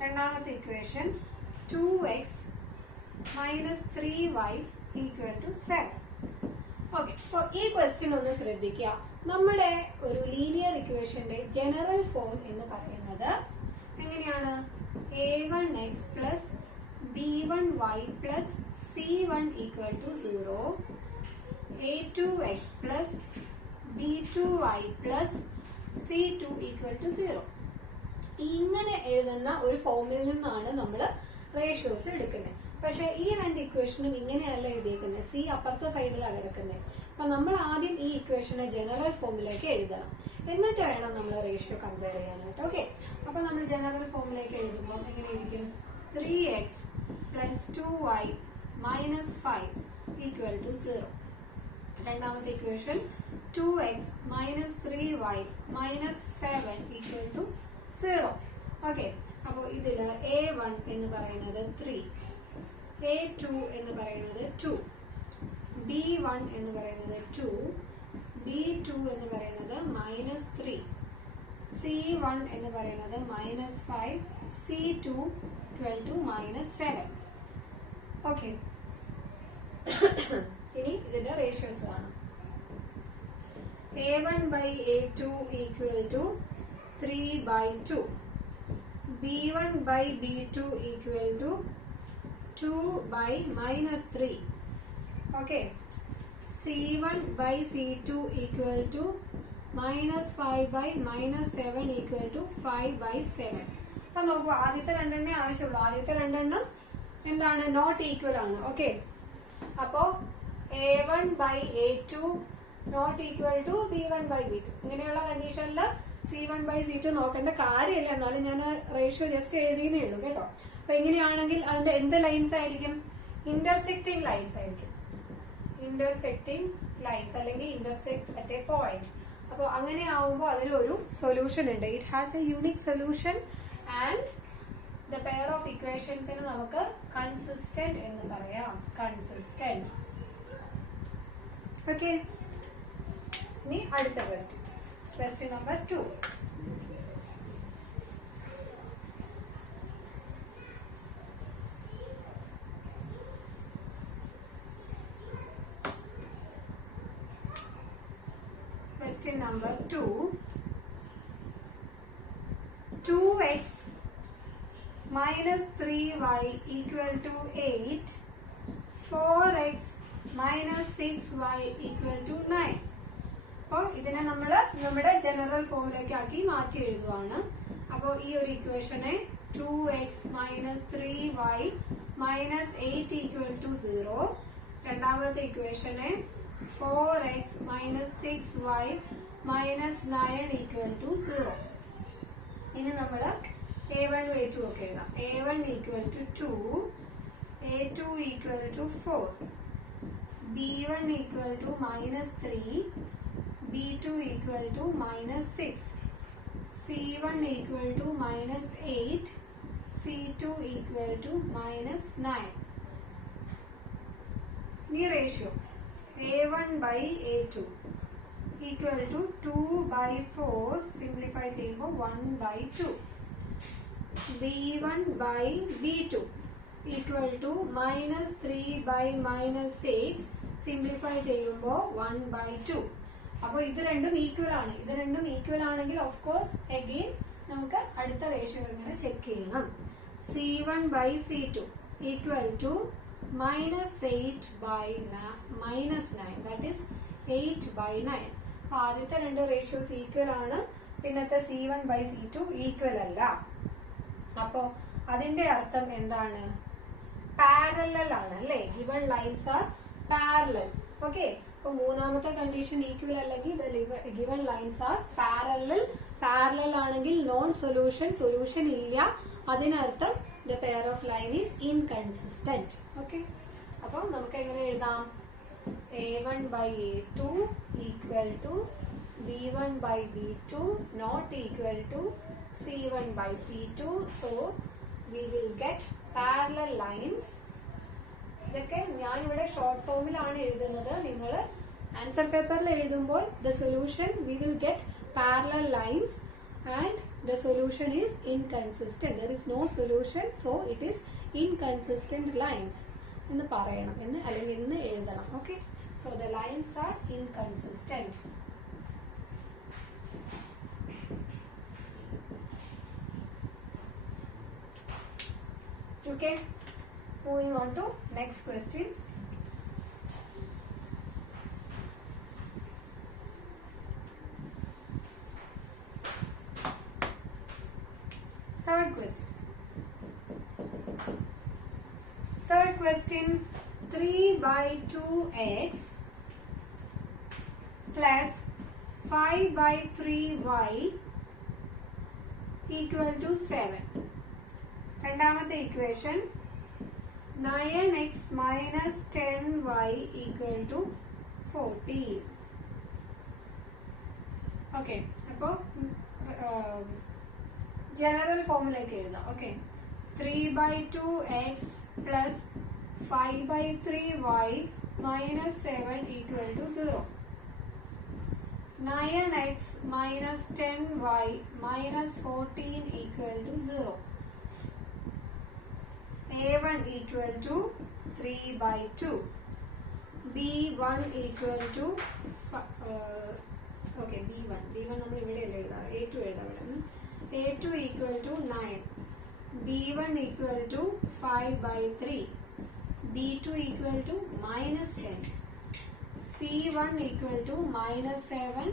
രണ്ടാമത്തെ equation 2x minus 3y equal to 7. Okay, അപ്പോൾ ഈ ക്വസ്റ്റ്യൻ ഒന്ന് ശ്രദ്ധിക്കുക. നമ്മുടെ ഒരു ലീനിയർ ഇക്വേഷന്റെ ജനറൽ ഫോം എന്ന് പറയുന്നത് എങ്ങനെയാണ്, a1x plus b1y plus c1 equal to 0, a2x plus b2y plus c2 equal to 0. ഇങ്ങനെ എഴുതുന്ന ഒരു ഫോമിൽ നിന്നാണ് നമ്മൾ റേഷ്യോസ് എടുക്കുന്നത്. പക്ഷെ ഈ രണ്ട് ഇക്വേഷനും ഇങ്ങനെയല്ല എഴുതിയിരിക്കുന്നത്, സി അപ്പുറത്തെ സൈഡിലാണ് കിടക്കുന്നത്. അപ്പൊ നമ്മൾ ആദ്യം ഈ ഇക്വേഷനെ ജനറൽ ഫോമിലേക്ക് എഴുതണം, എന്നിട്ട് വേണം നമ്മൾ റേഷ്യോ കമ്പയർ ചെയ്യാനായിട്ട്. ഓക്കെ, അപ്പൊ നമ്മൾ ജനറൽ ഫോമിലേക്ക് എഴുതുമ്പോൾ എങ്ങനെയായിരിക്കും, 3x plus 2y minus 5 equal to 0. രണ്ടാമത്തെ equation 2x minus 3y minus 7 equal to 0. Okay, അപ്പോൾ ഇതിൽ a1 എന്ന് പറയുന്നത് 3, a2 എന്ന് പറയുന്നത് 2, b1 എന്ന് പറയുന്നത് 2, b2 എന്ന് പറയുന്നത് -3, c1 എന്ന് പറയുന്നത് -5, c2 equal to -7. ഓക്കെ, ഇനി ഇതിന്റെ റേഷ്യോസ് കാണാം. a1 by a2 equal to 3 by 2, b1 by b2 equal to 2 by -3. Okay, c1 by c2 equal to -5 by -7 equal to 5 by 7. അപ്പൊ നോക്കൂ, ആദ്യത്തെ രണ്ടെണ്ണേ ആവശ്യമുള്ളൂ. ആദ്യത്തെ രണ്ടെണ്ണം എന്താണ്, നോട്ട് ഈക്വൽ ആണ്. ഓക്കെ, അപ്പോ a1 by a2 not equal to b1 by b2. ഇങ്ങനെയുള്ള കണ്ടീഷനിൽ c1 by c2 നോക്കേണ്ട കാര്യമില്ല, എന്നാലും ഞാൻ റേഷ്യോ ജസ്റ്റ് എഴുതിയേ ഉള്ളൂ കേട്ടോ. അപ്പൊ ഇങ്ങനെയാണെങ്കിൽ അതിന്റെ എന്ത് ലൈൻസ് ആയിരിക്കും, ഇന്റർസെക്റ്റിംഗ് ലൈൻസ് ആയിരിക്കും, ഇന്റർസെക്റ്റിംഗ് ലൈൻസ് അല്ലെങ്കിൽ ഇന്റർസെക്ട് അറ്റ് എ പോയിന്റ്. അപ്പോൾ അങ്ങനെ ആവുമ്പോൾ അതിലൊരു സൊല്യൂഷൻ ഉണ്ട്, it has a unique solution and the pair of ഇക്വേഷൻസിന് നമുക്ക് കൺസിസ്റ്റന്റ് എന്ന് പറയാം, കൺസിസ്റ്റന്റ്. ഓക്കെ, ഇനി അടുത്ത question, question number 2. Question number 2. 2x minus 3y equal to 8. 4x minus 6y equal to 9. അപ്പോൾ ഇതിനെ നമ്മൾ നമ്മുടെ ജനറൽ ഫോമിലേക്ക് ആക്കി മാറ്റി എഴുതുവാണ്. അപ്പോൾ ഈ ഒരു ഇക്വേഷനെ 2x minus 3y minus 8 equal to 0. രണ്ടാമത്തെ ഇക്വേഷനെ 4x minus 6y minus 9 equal to 0. ഇനി നമ്മൾ a1 a2 ഒക്കെ എഴുതാം. a1 equal to 2, a2 equal to 4, b1 equal to -3, b2 equal to -6, c1 equal to -8, c2 equal to -9. ഈ ratio a1 by a2 equal to 2 by 4, simplify ചെയ്യുമ്പോൾ 1 by 2. b1 by b2 equal to -3/-6 simplify ചെയ്യുമ്പോൾ 1/2. അപ്പോൾ ഇത് രണ്ടും ഈക്വൽ ആണ്. ഇത് രണ്ടും ഈക്വൽ ആണെങ്കിൽ ഓഫ് കോഴ്സ് അഗെയിൻ നമുക്ക് അടുത്ത റേഷ്യോ ഇങ്ങനെ ചെക്ക് ചെയ്യണം. C1/C2 ഈക്വൽ ടു -8/-9, ദാറ്റ് ഈസ് 8/9. ആദ്യത്തെ രണ്ട് റേഷ്യോസ് ഈക്വൽ ആണ്, പിന്നത്തെ C1/C2 ഈക്വൽ അല്ല. അപ്പോ അതിന്റെ അർത്ഥം എന്താണ്? പാരലൽ ആണ് അല്ലേ? Given lines are parallel. Okay, അപ്പൊ മൂന്നാമത്തെ കണ്ടീഷൻ ഈക്വൽ അല്ലെങ്കിൽ given lines are parallel. Parallel ആണെങ്കിൽ നോൺ സൊല്യൂഷൻ, സൊല്യൂഷൻ ഇല്ല. അതിനർത്ഥം the pair of line is inconsistent. Okay, അപ്പൊ നമുക്ക് എങ്ങനെ എഴുതാം? A1/A2 equal to B1/B2 not equal to C1/C2. So we will get parallel lines. ഇതൊക്കെ ഞാൻ ഇവിടെ ഷോർട്ട് ഫോമിലാണ് എഴുതുന്നത്. നിങ്ങൾ ആൻസർ പേപ്പറിൽ എഴുതുമ്പോൾ the solution we will get parallel lines and the solution is inconsistent. There is no solution, so it is inconsistent lines എന്ന് പറയണം, എന്ന് അല്ലെങ്കിൽ എന്ന് എഴുതണം. Okay, so the lines are inconsistent. Okay, moving on to next question. Third question, 3/2x plus 5/3y equal to 7. രണ്ടാമത്തെ equation 9x minus 10y equal to 14. Okay, അപ്പോ ജനറൽ ഫോമിലേക്ക് എഴുതാം. Okay, 3/2x plus 5/3y minus 7 equal to 0. 9x minus 10y minus 14 equal to 0. A1 equal to 3/2. B1 equal to okay, B1 നമ്മൾ ഇവിടെ അല്ലേ എഴുതാറ്, A2 എഴുതാം ഇവിടെ. A2 equal to 9. B1 equal to 5/3. B2 equal to -10. C1 equal to -7.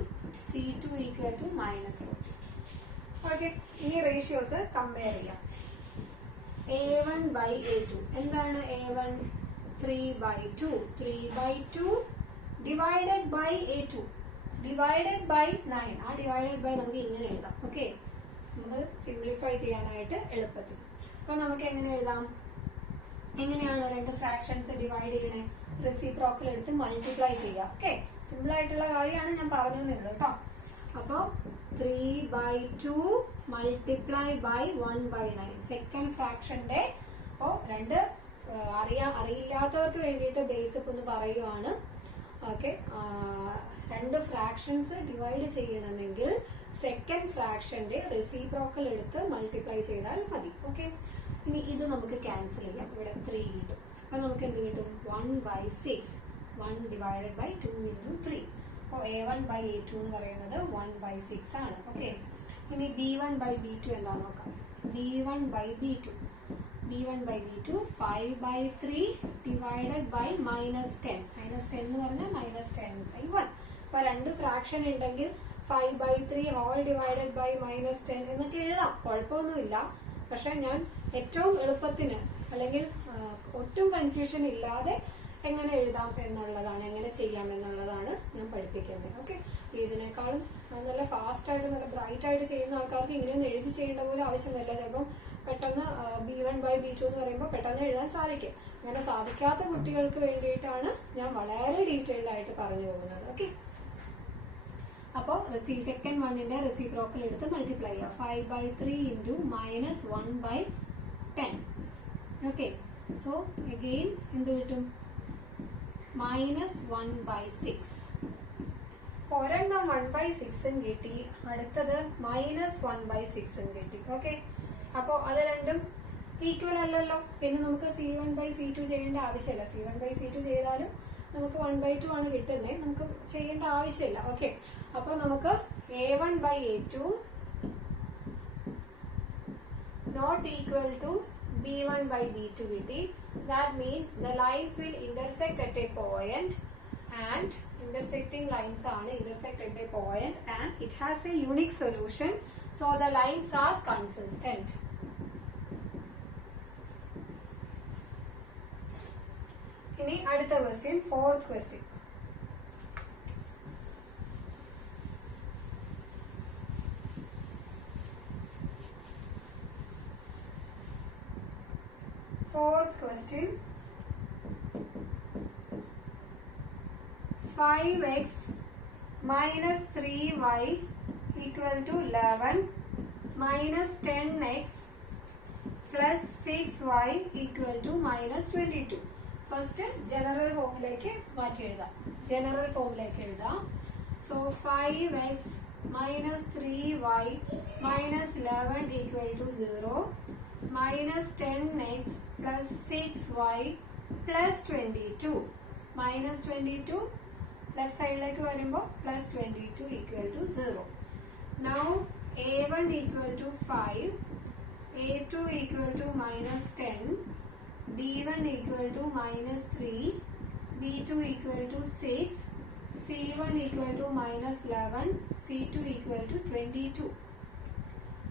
C2 equal to -4. Okay, ഈ റേഷ്യോസ് കമ്പയർ ചെയ്യാം. A1/A2 എന്താണ്? A1 3/2. 3/2 divided by A2 divided by 9. ആ ഡിവൈഡഡ് ബൈ നമുക്ക് ഇങ്ങനെ എഴുതാം. ഓക്കെ, നമുക്ക് സിംപ്ലിഫൈ ചെയ്യാനായിട്ട് എളുപ്പത്തിൽ. അപ്പൊ നമുക്ക് എങ്ങനെ എഴുതാം? എങ്ങനെയാണ് രണ്ട് ഫ്രാക്ഷൻസ് ഡിവൈഡ് ചെയ്യണേ? റെസിപ്രോക്കൽ എടുത്ത് മൾട്ടിപ്ലൈ ചെയ്യുക. ഓക്കെ, സിമ്പിൾ ആയിട്ടുള്ള കാര്യമാണ്, ഞാൻ പറഞ്ഞുള്ളൂ കേട്ടോ. അപ്പൊ 3/2 മൾട്ടിപ്ലൈ ബൈ 1/9 സെക്കൻഡ് ഫ്രാക്ഷന്റെ. അപ്പോ രണ്ട് അറിയില്ലാത്തവർക്ക് വേണ്ടിയിട്ട് ബേസിക് ഒന്ന് പറയുവാണ്. ഓക്കെ, രണ്ട് ഫ്രാക്ഷൻസ് ഡിവൈഡ് ചെയ്യണമെങ്കിൽ സെക്കൻഡ് ഫ്രാക്ഷന്റെ റെസിപ്രോക്കൽ എടുത്ത് മൾട്ടിപ്ലൈ ചെയ്താൽ മതി. ഓക്കെ, ഇനി ഇത് നമുക്ക് ക്യാൻസൽ ചെയ്യാം. ഇവിടെ 3 കിട്ടും. അപ്പൊ നമുക്ക് എന്ത് കിട്ടും? 1/6. 1 ഡിവൈഡഡ് ബൈ 2 ഇൻറ്റു 3. അപ്പോൾ A1/A2 എന്ന് പറയുന്നത് 1/6 ആണ്. ഓക്കെ, ഇനി B1/B2 എന്താ നോക്കാം. B1/B2 5/3 divided by -10. -10 എന്ന് പറഞ്ഞാൽ -10/1. അപ്പൊ രണ്ട് ഫ്രാക്ഷൻ ഉണ്ടെങ്കിൽ 5/3 ഹോൾ ഡിവൈഡഡ് ബൈ -10 എന്നൊക്കെ എഴുതാം, കുഴപ്പമൊന്നുമില്ല. പക്ഷെ ഞാൻ ഏറ്റവും എളുപ്പത്തിന് അല്ലെങ്കിൽ ഒട്ടും കൺഫ്യൂഷൻ ഇല്ലാതെ എങ്ങനെ എഴുതാം എന്നുള്ളതാണ്, എങ്ങനെ ചെയ്യാം എന്നുള്ളതാണ് ഞാൻ പഠിപ്പിക്കുന്നത്. ഓക്കെ, ഇതിനേക്കാളും നല്ല ഫാസ്റ്റ് ആയിട്ട് നല്ല ബ്രൈറ്റ് ആയിട്ട് ചെയ്യുന്ന ആൾക്കാർക്ക് ഇങ്ങനെയൊന്നും എഴുതി ചെയ്യേണ്ട പോലും ആവശ്യമൊന്നുമില്ല. ചിലപ്പം പെട്ടെന്ന് B1/B2 എന്ന് പറയുമ്പോൾ പെട്ടെന്ന് എഴുതാൻ സാധിക്കും. അങ്ങനെ സാധിക്കാത്ത കുട്ടികൾക്ക് വേണ്ടിയിട്ടാണ് ഞാൻ വളരെ ഡീറ്റെയിൽഡ് ആയിട്ട് പറഞ്ഞു പോകുന്നത്. ഓക്കെ, അപ്പോൾ സെക്കൻഡ് വണ്ണിന്റെ റെസിപ്രോക്കൽ എടുത്ത് മൾട്ടിപ്ലൈ ചെയ്യുക. 5/3 ഇൻറ്റു -1/10. ഓക്കെ, സോ അഗെയിൻ എന്ത് കിട്ടും? -1/6. ഒരെണ്ണം 1/6 കിട്ടി, അടുത്തത് -1/6 കിട്ടി. ഓക്കെ, അപ്പോൾ അത് രണ്ടും ഈക്വൽ അല്ലല്ലോ. പിന്നെ നമുക്ക് C1/C2 ചെയ്യേണ്ട ആവശ്യമില്ല. C1/C2 ചെയ്താലും നമുക്ക് 1/2 ആണ് കിട്ടുന്നത്, നമുക്ക് ചെയ്യേണ്ട ആവശ്യമില്ല. ഓക്കെ, അപ്പൊ നമുക്ക് A1/A2 not equal to B1/B2 കിട്ടി. That means the lines will intersect at a point, and intersecting lines are intersect at a point, and it has a unique solution, so the lines are consistent. ഇനി അടുത്ത question, fourth question. Fourth question, 5x minus 3y equal to 11 minus 10x plus 6y equal to minus 22. First general ഫോമിലേക്ക് മാറ്റി എഴുതാം. ജനറൽ ഫോമിലേക്ക് എഴുതാം. So 5x minus 3y minus 11 equal to 0 minus 10x plus 6y plus 22. Minus 22 left side like varumbo plus 22 equal to 0. Now A1 equal to 5, A2 equal to minus 10, B1 equal to minus 3, B2 equal to 6, C1 equal to minus 11, C2 equal to 22.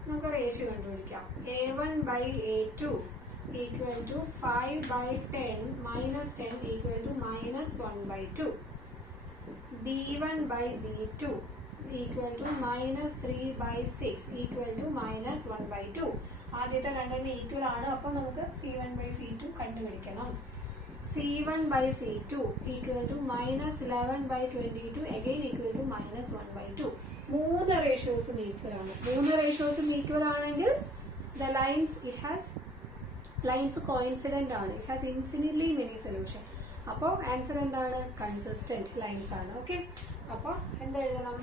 നമുക്ക് റേഷ്യോ കണ്ടുപിടിക്കാം. A1/A2 equal to 5/10 minus 10 equal to minus 1/2. B1/B2 equal to minus 3/6 equal to minus 1/2. ആദ്യത്തെ രണ്ടെണ്ണം ഈക്വൽ ആണ്, അപ്പോൾ നമുക്ക് C1/C2 കണ്ടുപിടിക്കണം. C1/C2 equal to minus 11/22 again equal to minus 1/2. മൂന്ന് റേഷ്യോസും ഈക്വൽ ആണ്. മൂന്ന് റേഷ്യോസും ഈക്വൽ ആണെങ്കിൽ the lines, it has lines coincident ആണ്. it has infinitely many solution. അപ്പോൾ ആൻസർ എന്താണ്? കൺസിസ്റ്റന്റ് ലൈൻസ് ആണ്. ഓക്കെ, അപ്പോൾ എന്താ എഴുതണം?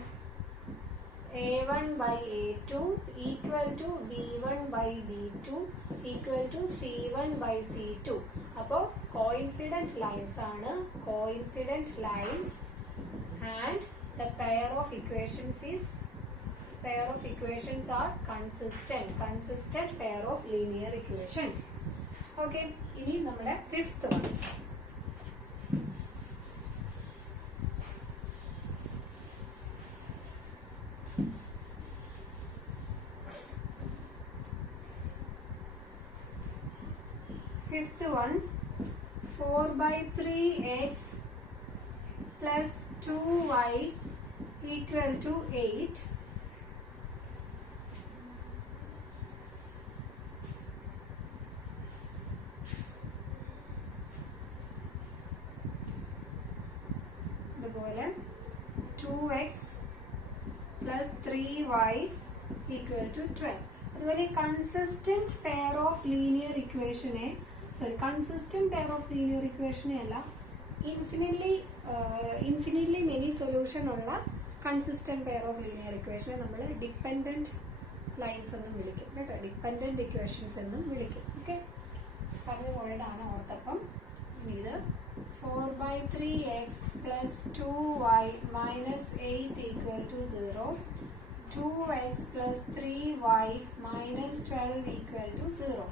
A1/A2 equal to B1/B2 equal to C1/C2. അപ്പോൾ കോയിൻസിഡന്റ് ലൈൻസ് ആണ്. Coincident lines and the pair of equations are consistent pair of linear equations. Okay, ഇനി നമ്മുടെ fifth one. Fifth one, 4/3x plus 2y equal to 8. അതുപോലെ 2x plus 3y equal to 12. അതുപോലെ കൺസിസ്റ്റന്റ് പെയർ ഓഫ് ലീനിയർ ഇക്വേഷനെ, കൺസിസ്റ്റന്റ് പെയർ ഓഫ് ലീനിയർ ഇക്വേഷനെ അല്ല, ഇൻഫിനിറ്റ്ലി മെനി സൊല്യൂഷൻ ഉള്ള കൺസിസ്റ്റന്റ് പെയർ ഓഫ് ലീനിയർ ഇക്വേഷനെ നമ്മൾ ഡിപ്പെൻഡന്റ് ലൈൻസ് എന്നും വിളിക്കും കേട്ടോ, ഡിപ്പെൻഡന്റ് ഇക്വേഷൻസ് എന്നും വിളിക്കും. ഓക്കെ, പറഞ്ഞു പോയതാണ് ഓർത്തപ്പം. ഇത് 4/3x plus 2y minus 8 equal to 0, 2x plus 3y minus 12 equal to 0.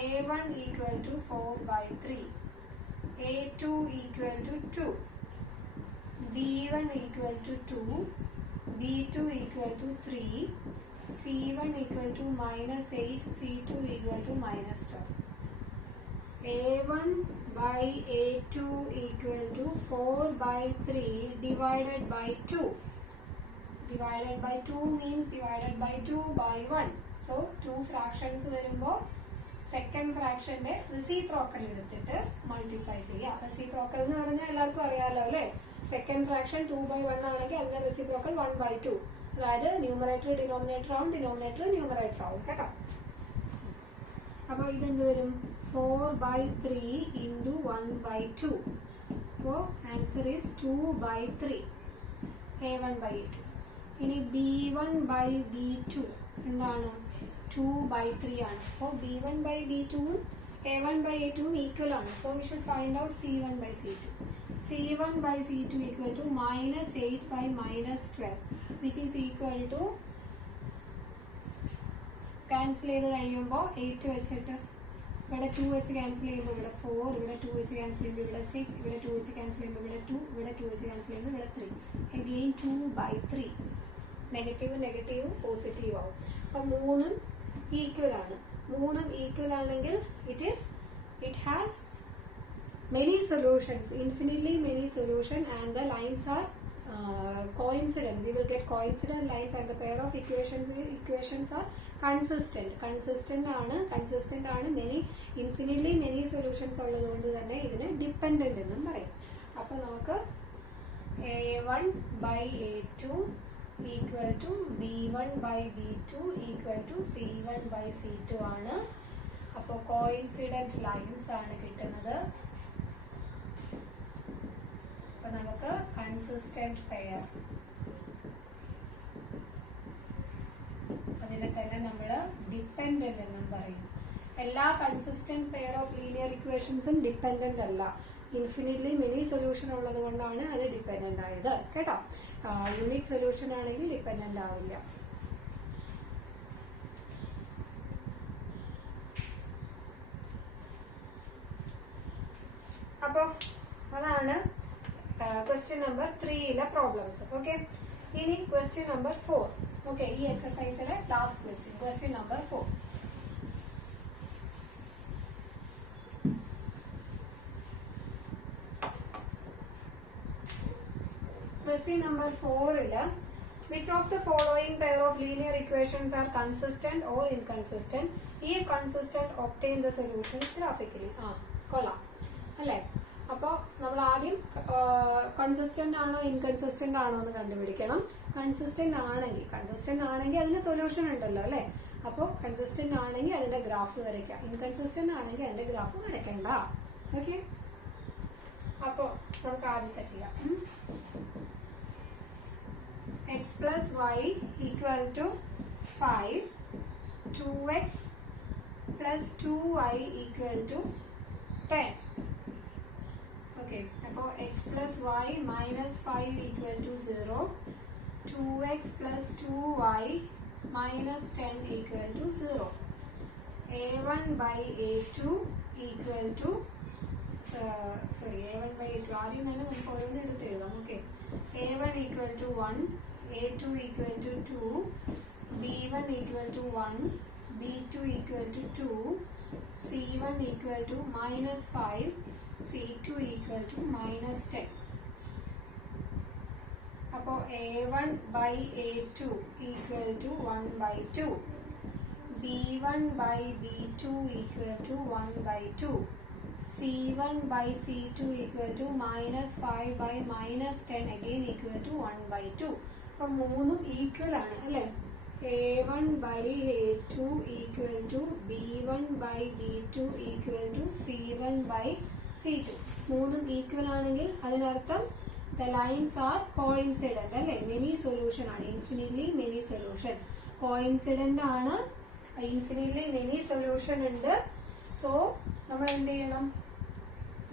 A1 equal to 4/3, A2 equal to 2, B1 equal to 2, B2 equal to 3, C1 equal to minus 8, C2 equal to minus 12. A1/A2 equal to 4/3 divided by 2. Divided by 2 means divided by 2/1. So 2 fractions വരുമ്പോൾ സെക്കൻഡ് ഫ്രാക്ഷന്റെ റെസിപ്രോക്കൽ എടുത്തിട്ട് മൾട്ടിപ്ലൈ ചെയ്യാം. റെസിപ്രോക്കൽ എന്ന് പറഞ്ഞാൽ എല്ലാവർക്കും അറിയാലോ അല്ലേ? സെക്കൻഡ് ഫ്രാക്ഷൻ 2/1 ആണെങ്കിൽ അതിന്റെ റെസിപ്രോക്കൽ 1/2. അതായത് ന്യൂമറേറ്റർ ഡിനോമിനേറ്റർ ആവും, ഡിനോമിനേറ്റർ ന്യൂമറേറ്റർ ആവും കേട്ടോ. അപ്പോൾ ഇതെന്ത് വരും? 4/3 into 1/2. അപ്പോൾ ആൻസർ ഈസ് 2/3. A1/A2. ഇനി B1/B2 എന്താണ്? 2/3 ആണ്. അപ്പോൾ B1/B2 A1/A2 ഈക്വൽ ആണ്. So we should find out C1/C2. C1/C2 equal to -8/-12 which is equal to cancel ചെയ്ത് കഴിയുമ്പോൾ 8 വെച്ചിട്ട് ഇവിടെ 2 വെച്ച് ക്യാൻസൽ ചെയ്യുമ്പോൾ ഇവിടെ 4, ഇവിടെ 2 വെച്ച് ക്യാൻസൽ ചെയ്യുമ്പോൾ ഇവിടെ 6, ഇവിടെ 2 വെച്ച് ക്യാൻസൽ ചെയ്യുമ്പോൾ ഇവിടെ 2, ഇവിടെ 2 വെച്ച് ക്യാൻസൽ ചെയ്യുമ്പോൾ ഇവിടെ 3. അഗെയിൻ 2/3. നെഗറ്റീവ് നെഗറ്റീവ് പോസിറ്റീവ് ആവും. അപ്പം 3 ഈക്വൽ ആണ്. 3 ഈക്വൽ ആണെങ്കിൽ it has many solutions, infinitely many solutions, and the lines are coincident. We will get coincident lines, and the pair of equations are consistent. Consistent ആണ് many infinitely many solutions ഉള്ളതുകൊണ്ട് തന്നെ ഇതിനെ ഡിപ്പെൻഡന്റ് എന്നും പറയും. അപ്പോൾ നമുക്ക് A1/A2 equal to B1/B2 equal to C1/C2 ആണ്. അപ്പോൾ കോയിൻസിഡന്റ് ലൈൻസ് ആണ് കിട്ടുന്നത്. അപ്പോൾ നമുക്ക് കൺസിസ്റ്റന്റ് പെയർ, അതിനെ തന്നെ നമ്മൾ ഡിപ്പെൻഡന്റ് എന്നും പറയും. എല്ലാ കൺസിസ്റ്റന്റ് പെയർ ഓഫ് ലീനിയർ ഇക്വേഷൻസും ഡിപ്പെൻഡന്റ് അല്ല. ഇൻഫിനിറ്റ്ലി മെനി സൊല്യൂഷൻ ഉള്ളത് കൊണ്ടാണ് അത് ഡിപ്പെൻഡന്റ് ആയത് കേട്ടോ. യൂണിക് സൊല്യൂഷൻ ആണെങ്കിൽ ഡിപ്പെൻഡന്റ് ആവില്ല. അപ്പോൾ അതാണ് ക്വസ്റ്റ്യൻ നമ്പർ 3യിലെ പ്രോബ്ലംസ്. ഓക്കെ, ഇനി ക്വസ്റ്റ്യൻ നമ്പർ 4. ഓക്കെ, ഈ എക്സസൈസിലെ last question number 4. Question number 4ല് which of the following pair of linear equations are consistent or inconsistent? If consistent, obtain the solutions graphically. കൊള്ളാം അല്ലേ? അപ്പോൾ നമ്മൾ ആദ്യം കൺസിസ്റ്റന്റ് ആണോ ഇൻകൺസിസ്റ്റന്റ് ആണോ എന്ന് കണ്ടുപിടിക്കണം. കൺസിസ്റ്റന്റ് ആണെങ്കിൽ അതിന് സൊല്യൂഷൻ ഉണ്ടല്ലോ അല്ലേ? അപ്പോൾ കൺസിസ്റ്റന്റ് ആണെങ്കിൽ അതിന്റെ ഗ്രാഫ് വരയ്ക്കാം, ഇൻകൺസിസ്റ്റന്റ് ആണെങ്കിൽ അതിന്റെ ഗ്രാഫ് വരയ്ക്കണ്ട. ഓക്കെ, അപ്പോൾ നമുക്ക് ആദ്യത്തെ ചെയ്യാം. x plus y equal to 5, 2x plus 2y equal to 10. Okay, അപ്പോൾ x plus y minus 5 equal to 0, 2x plus 2y minus 10 equal to 0. A1/A2 equal to A1/A2 ആദ്യം തന്നെ നമുക്ക് ഓരോന്ന് എടുത്ത് എഴുതാം. Okay, A1 equal to 1, A2 equal to 2, B1 equal to 1, B2 equal to 2, C1 equal to -5, C2 equal to -10. അപ്പോൾ A1/A2 equal to 1/2, B1/B2 equal to 1/2, C1/C2 equal to -5/-10 again equal to 1/2. അപ്പോൾ മൂന്നും ഈക്വൽ ആണ് അല്ലേ? A1/A2 equal to B1/B2 equal to C1/C2. മൂന്നും ഈക്വൽ ആണെങ്കിൽ അതിനർത്ഥം the lines are coincident അല്ലേ? മെനി സൊല്യൂഷൻ ആണ്, ഇൻഫിനിറ്റ്ലി മെനി സൊല്യൂഷൻ. കോയിൻസിഡന്റ് ആണ്, ഇൻഫിനിറ്റ്ലി മെനി സൊല്യൂഷൻ ഉണ്ട്. സോ നമ്മൾ എന്ത് ചെയ്യണം?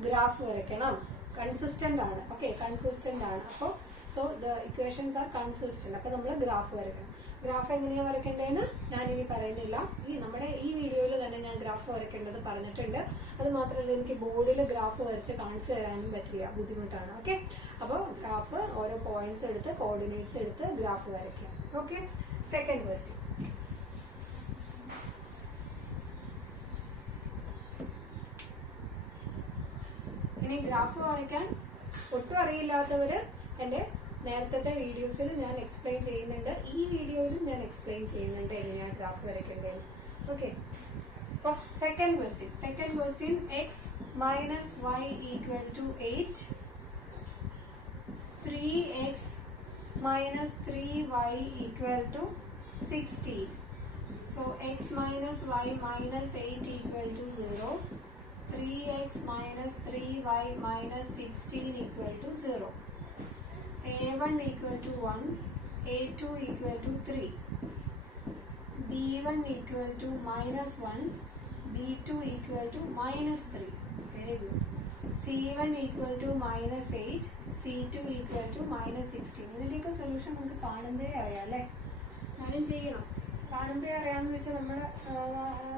ഗ്രാഫ് വരയ്ക്കണം. കൺസിസ്റ്റന്റ് ആണ്. ഓക്കെ, കൺസിസ്റ്റന്റ് ആണ്. അപ്പോൾ so the equations R consistent. അപ്പോൾ നമ്മൾ ഗ്രാഫ് വരയ്ക്കണം. ഗ്രാഫ് എങ്ങനെയാണ് വരയ്ക്കേണ്ടതെന്ന് ഞാനിനി പറയുന്നില്ല. നമ്മുടെ ഈ വീഡിയോയിൽ തന്നെ ഞാൻ ഗ്രാഫ് വരയ്ക്കേണ്ടത് പറഞ്ഞിട്ടുണ്ട്. അത് മാത്രമല്ല, എനിക്ക് ബോർഡിൽ ഗ്രാഫ് വരച്ച് കാണിച്ചു തരാനും പറ്റില്ല, ബുദ്ധിമുട്ടാണ്. ഓക്കെ, അപ്പോൾ ഗ്രാഫ് ഓരോ പോയിന്റ്സ് എടുത്ത് കോർഡിനേറ്റ്സ് എടുത്ത് ഗ്രാഫ് വരയ്ക്കാം. Okay, second question. ഇനി ഗ്രാഫ് വരയ്ക്കാൻ ഒട്ടും അറിയില്ലാത്തവര് എൻ്റെ നേരത്തെ വീഡിയോസിൽ ഞാൻ എക്സ്പ്ലെയിൻ ചെയ്യുന്നുണ്ട്, ഈ വീഡിയോയിലും ഞാൻ എക്സ്പ്ലെയിൻ ചെയ്യുന്നുണ്ട് എങ്ങനെയാണ് ഗ്രാഫ് വരയ്ക്കേണ്ടത്. ഓക്കെ, അപ്പോൾ second question x minus y equal to 8, 3x minus 3y equal to 16. So x minus y minus 8 equal to 0, 3x minus 3y minus 16 equal to 0. A1 equal to 1, A2 equal to 3, B1 equal to -1, B2 equal to -3. Very good. C1 equal to -8, C2 equal to -16. ഇതിൻ്റെയൊക്കെ സൊല്യൂഷൻ നമുക്ക് കാണുമ്പോഴേ അറിയാം അല്ലേ? ഞാനും ചെയ്യണം. കാണുമ്പോഴേ അറിയാമെന്ന് വെച്ചാൽ നമ്മുടെ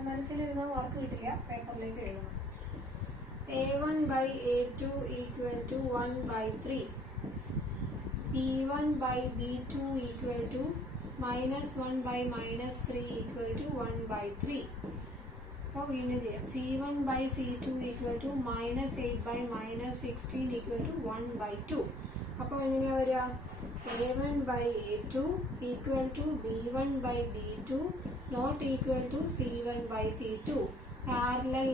മനസ്സിലിരുന്ന വർക്ക് കിട്ടില്ല, പേപ്പറിലേക്ക് എഴുതണം. A1 by A2 equal to 1 by 3. B1 by B2 equal to -1 by -3 equal to 1 by 3. അപ്പോൾ വീണ്ടും ചെയ്യാം. C1 by C2 equal to -8 by -16 equal to 1 by 2. അപ്പോൾ എങ്ങനെയാ വരിക? A1 by A2 equal to B1 by B2 not equal to C1 by C2. Parallel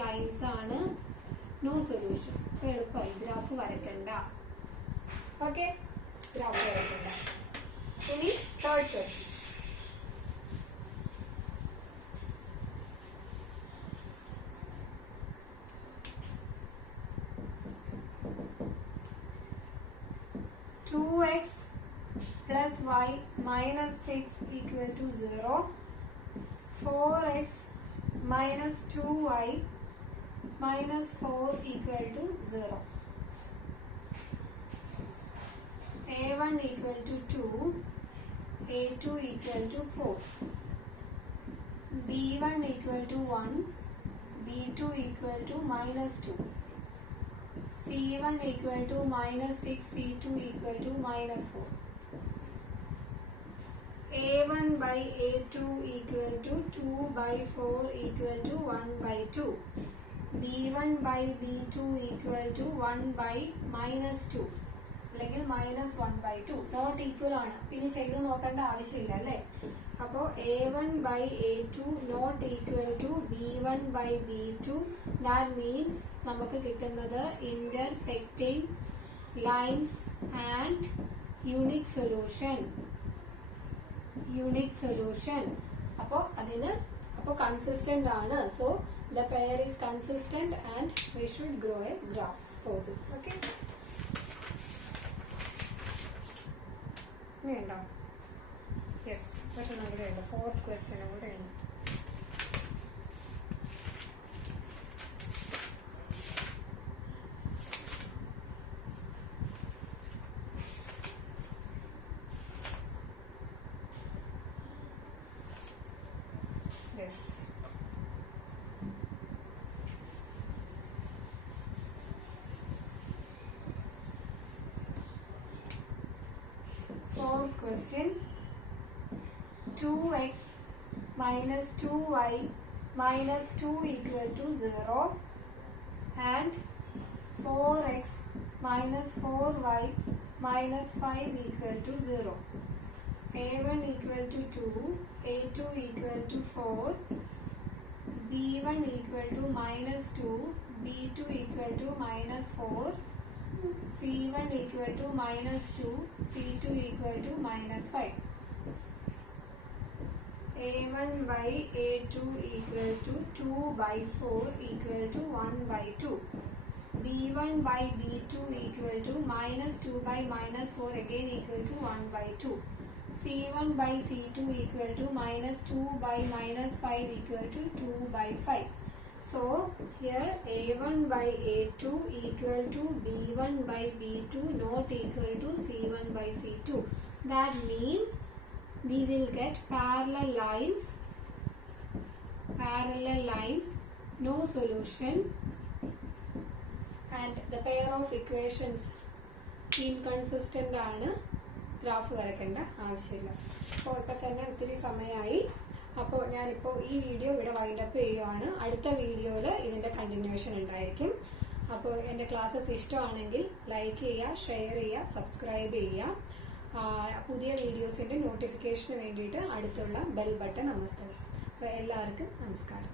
lines ആണ്. No solution. അപ്പോൾ എളുപ്പമായി, ഗ്രാഫ് വരയ്ക്കണ്ട. ഓക്കെ, ഗ്രാഫ് വരയ്ക്കണ്ട. ഇനി third question. (2x plus y minus 6 equal to 0), 4x minus 2y minus 4 equal to 0. A1 equal to 2, A2 equal to 4, B1 equal to 1, B2 equal to -2, C1 equal to -6, C2 equal to -4. A1 by A2 equal to 2 by 4 equal to 1 by 2. B1 by B2 equal to 1 by -2 അല്ലെങ്കിൽ -1 by 2. നോട്ട് ഈക്വൽ ആണ്. പിന്നെ ചെയ്ത് നോക്കേണ്ട ആവശ്യമില്ല അല്ലേ? അപ്പോൾ A1 by A2 not equal to B1 by B2. That means നമുക്ക് കിട്ടുന്നത് intersecting lines and unique solution. അപ്പോൾ കൺസിസ്റ്റന്റ് ആണ്. So the pair is consistent and we should grow a graph for this. Okay, ഇനിയുണ്ടോ? യെസ്, മറ്റൊന്നും കൂടെ ഉണ്ട്. ഫോർത്ത് ക്വസ്റ്റ്യനും കൂടെ ഉണ്ട്. Yes. Fourth question. 2x minus 2y minus 2 equal to 0 and 4x minus 4y minus 5 equal to 0. A1 equal to 2, A2 equal to 4, B1 equal to -2, B2 equal to -4, C1 equal to -2, C2 equal to -5. A1 by A2 equal to 2 by 4 equal to 1 by 2. B1 by B2 equal to -2 by -4 again equal to 1 by 2. C1 by C2 equal to -2 by -5 equal to 2 by 5. So here A1 by A2 equal to B1 by B2 not equal to C1 by C2. That means we will get parallel lines, no solution, and the pair of equations inconsistent ആണ്. ഗ്രാഫ് വരയ്ക്കേണ്ട ആവശ്യമില്ല. അപ്പോൾ ഇപ്പം തന്നെ ഒത്തിരി സമയമായി. അപ്പോൾ ഞാനിപ്പോൾ ഈ വീഡിയോ ഇവിടെ വൈൻഡപ്പ് ചെയ്യുകയാണ്. അടുത്ത വീഡിയോയിൽ ഇതിൻ്റെ കണ്ടിന്യൂഷൻ ഉണ്ടായിരിക്കും. അപ്പോൾ എൻ്റെ ക്ലാസ്സസ് ഇഷ്ടമാണെങ്കിൽ ലൈക്ക് ചെയ്യുക, ഷെയർ ചെയ്യുക, സബ്സ്ക്രൈബ് ചെയ്യുക. പുതിയ വീഡിയോസിൻ്റെ നോട്ടിഫിക്കേഷന് വേണ്ടിയിട്ട് അടുത്തുള്ള ബെൽ ബട്ടൺ അമർത്തുക. അപ്പോൾ എല്ലാവർക്കും നമസ്കാരം.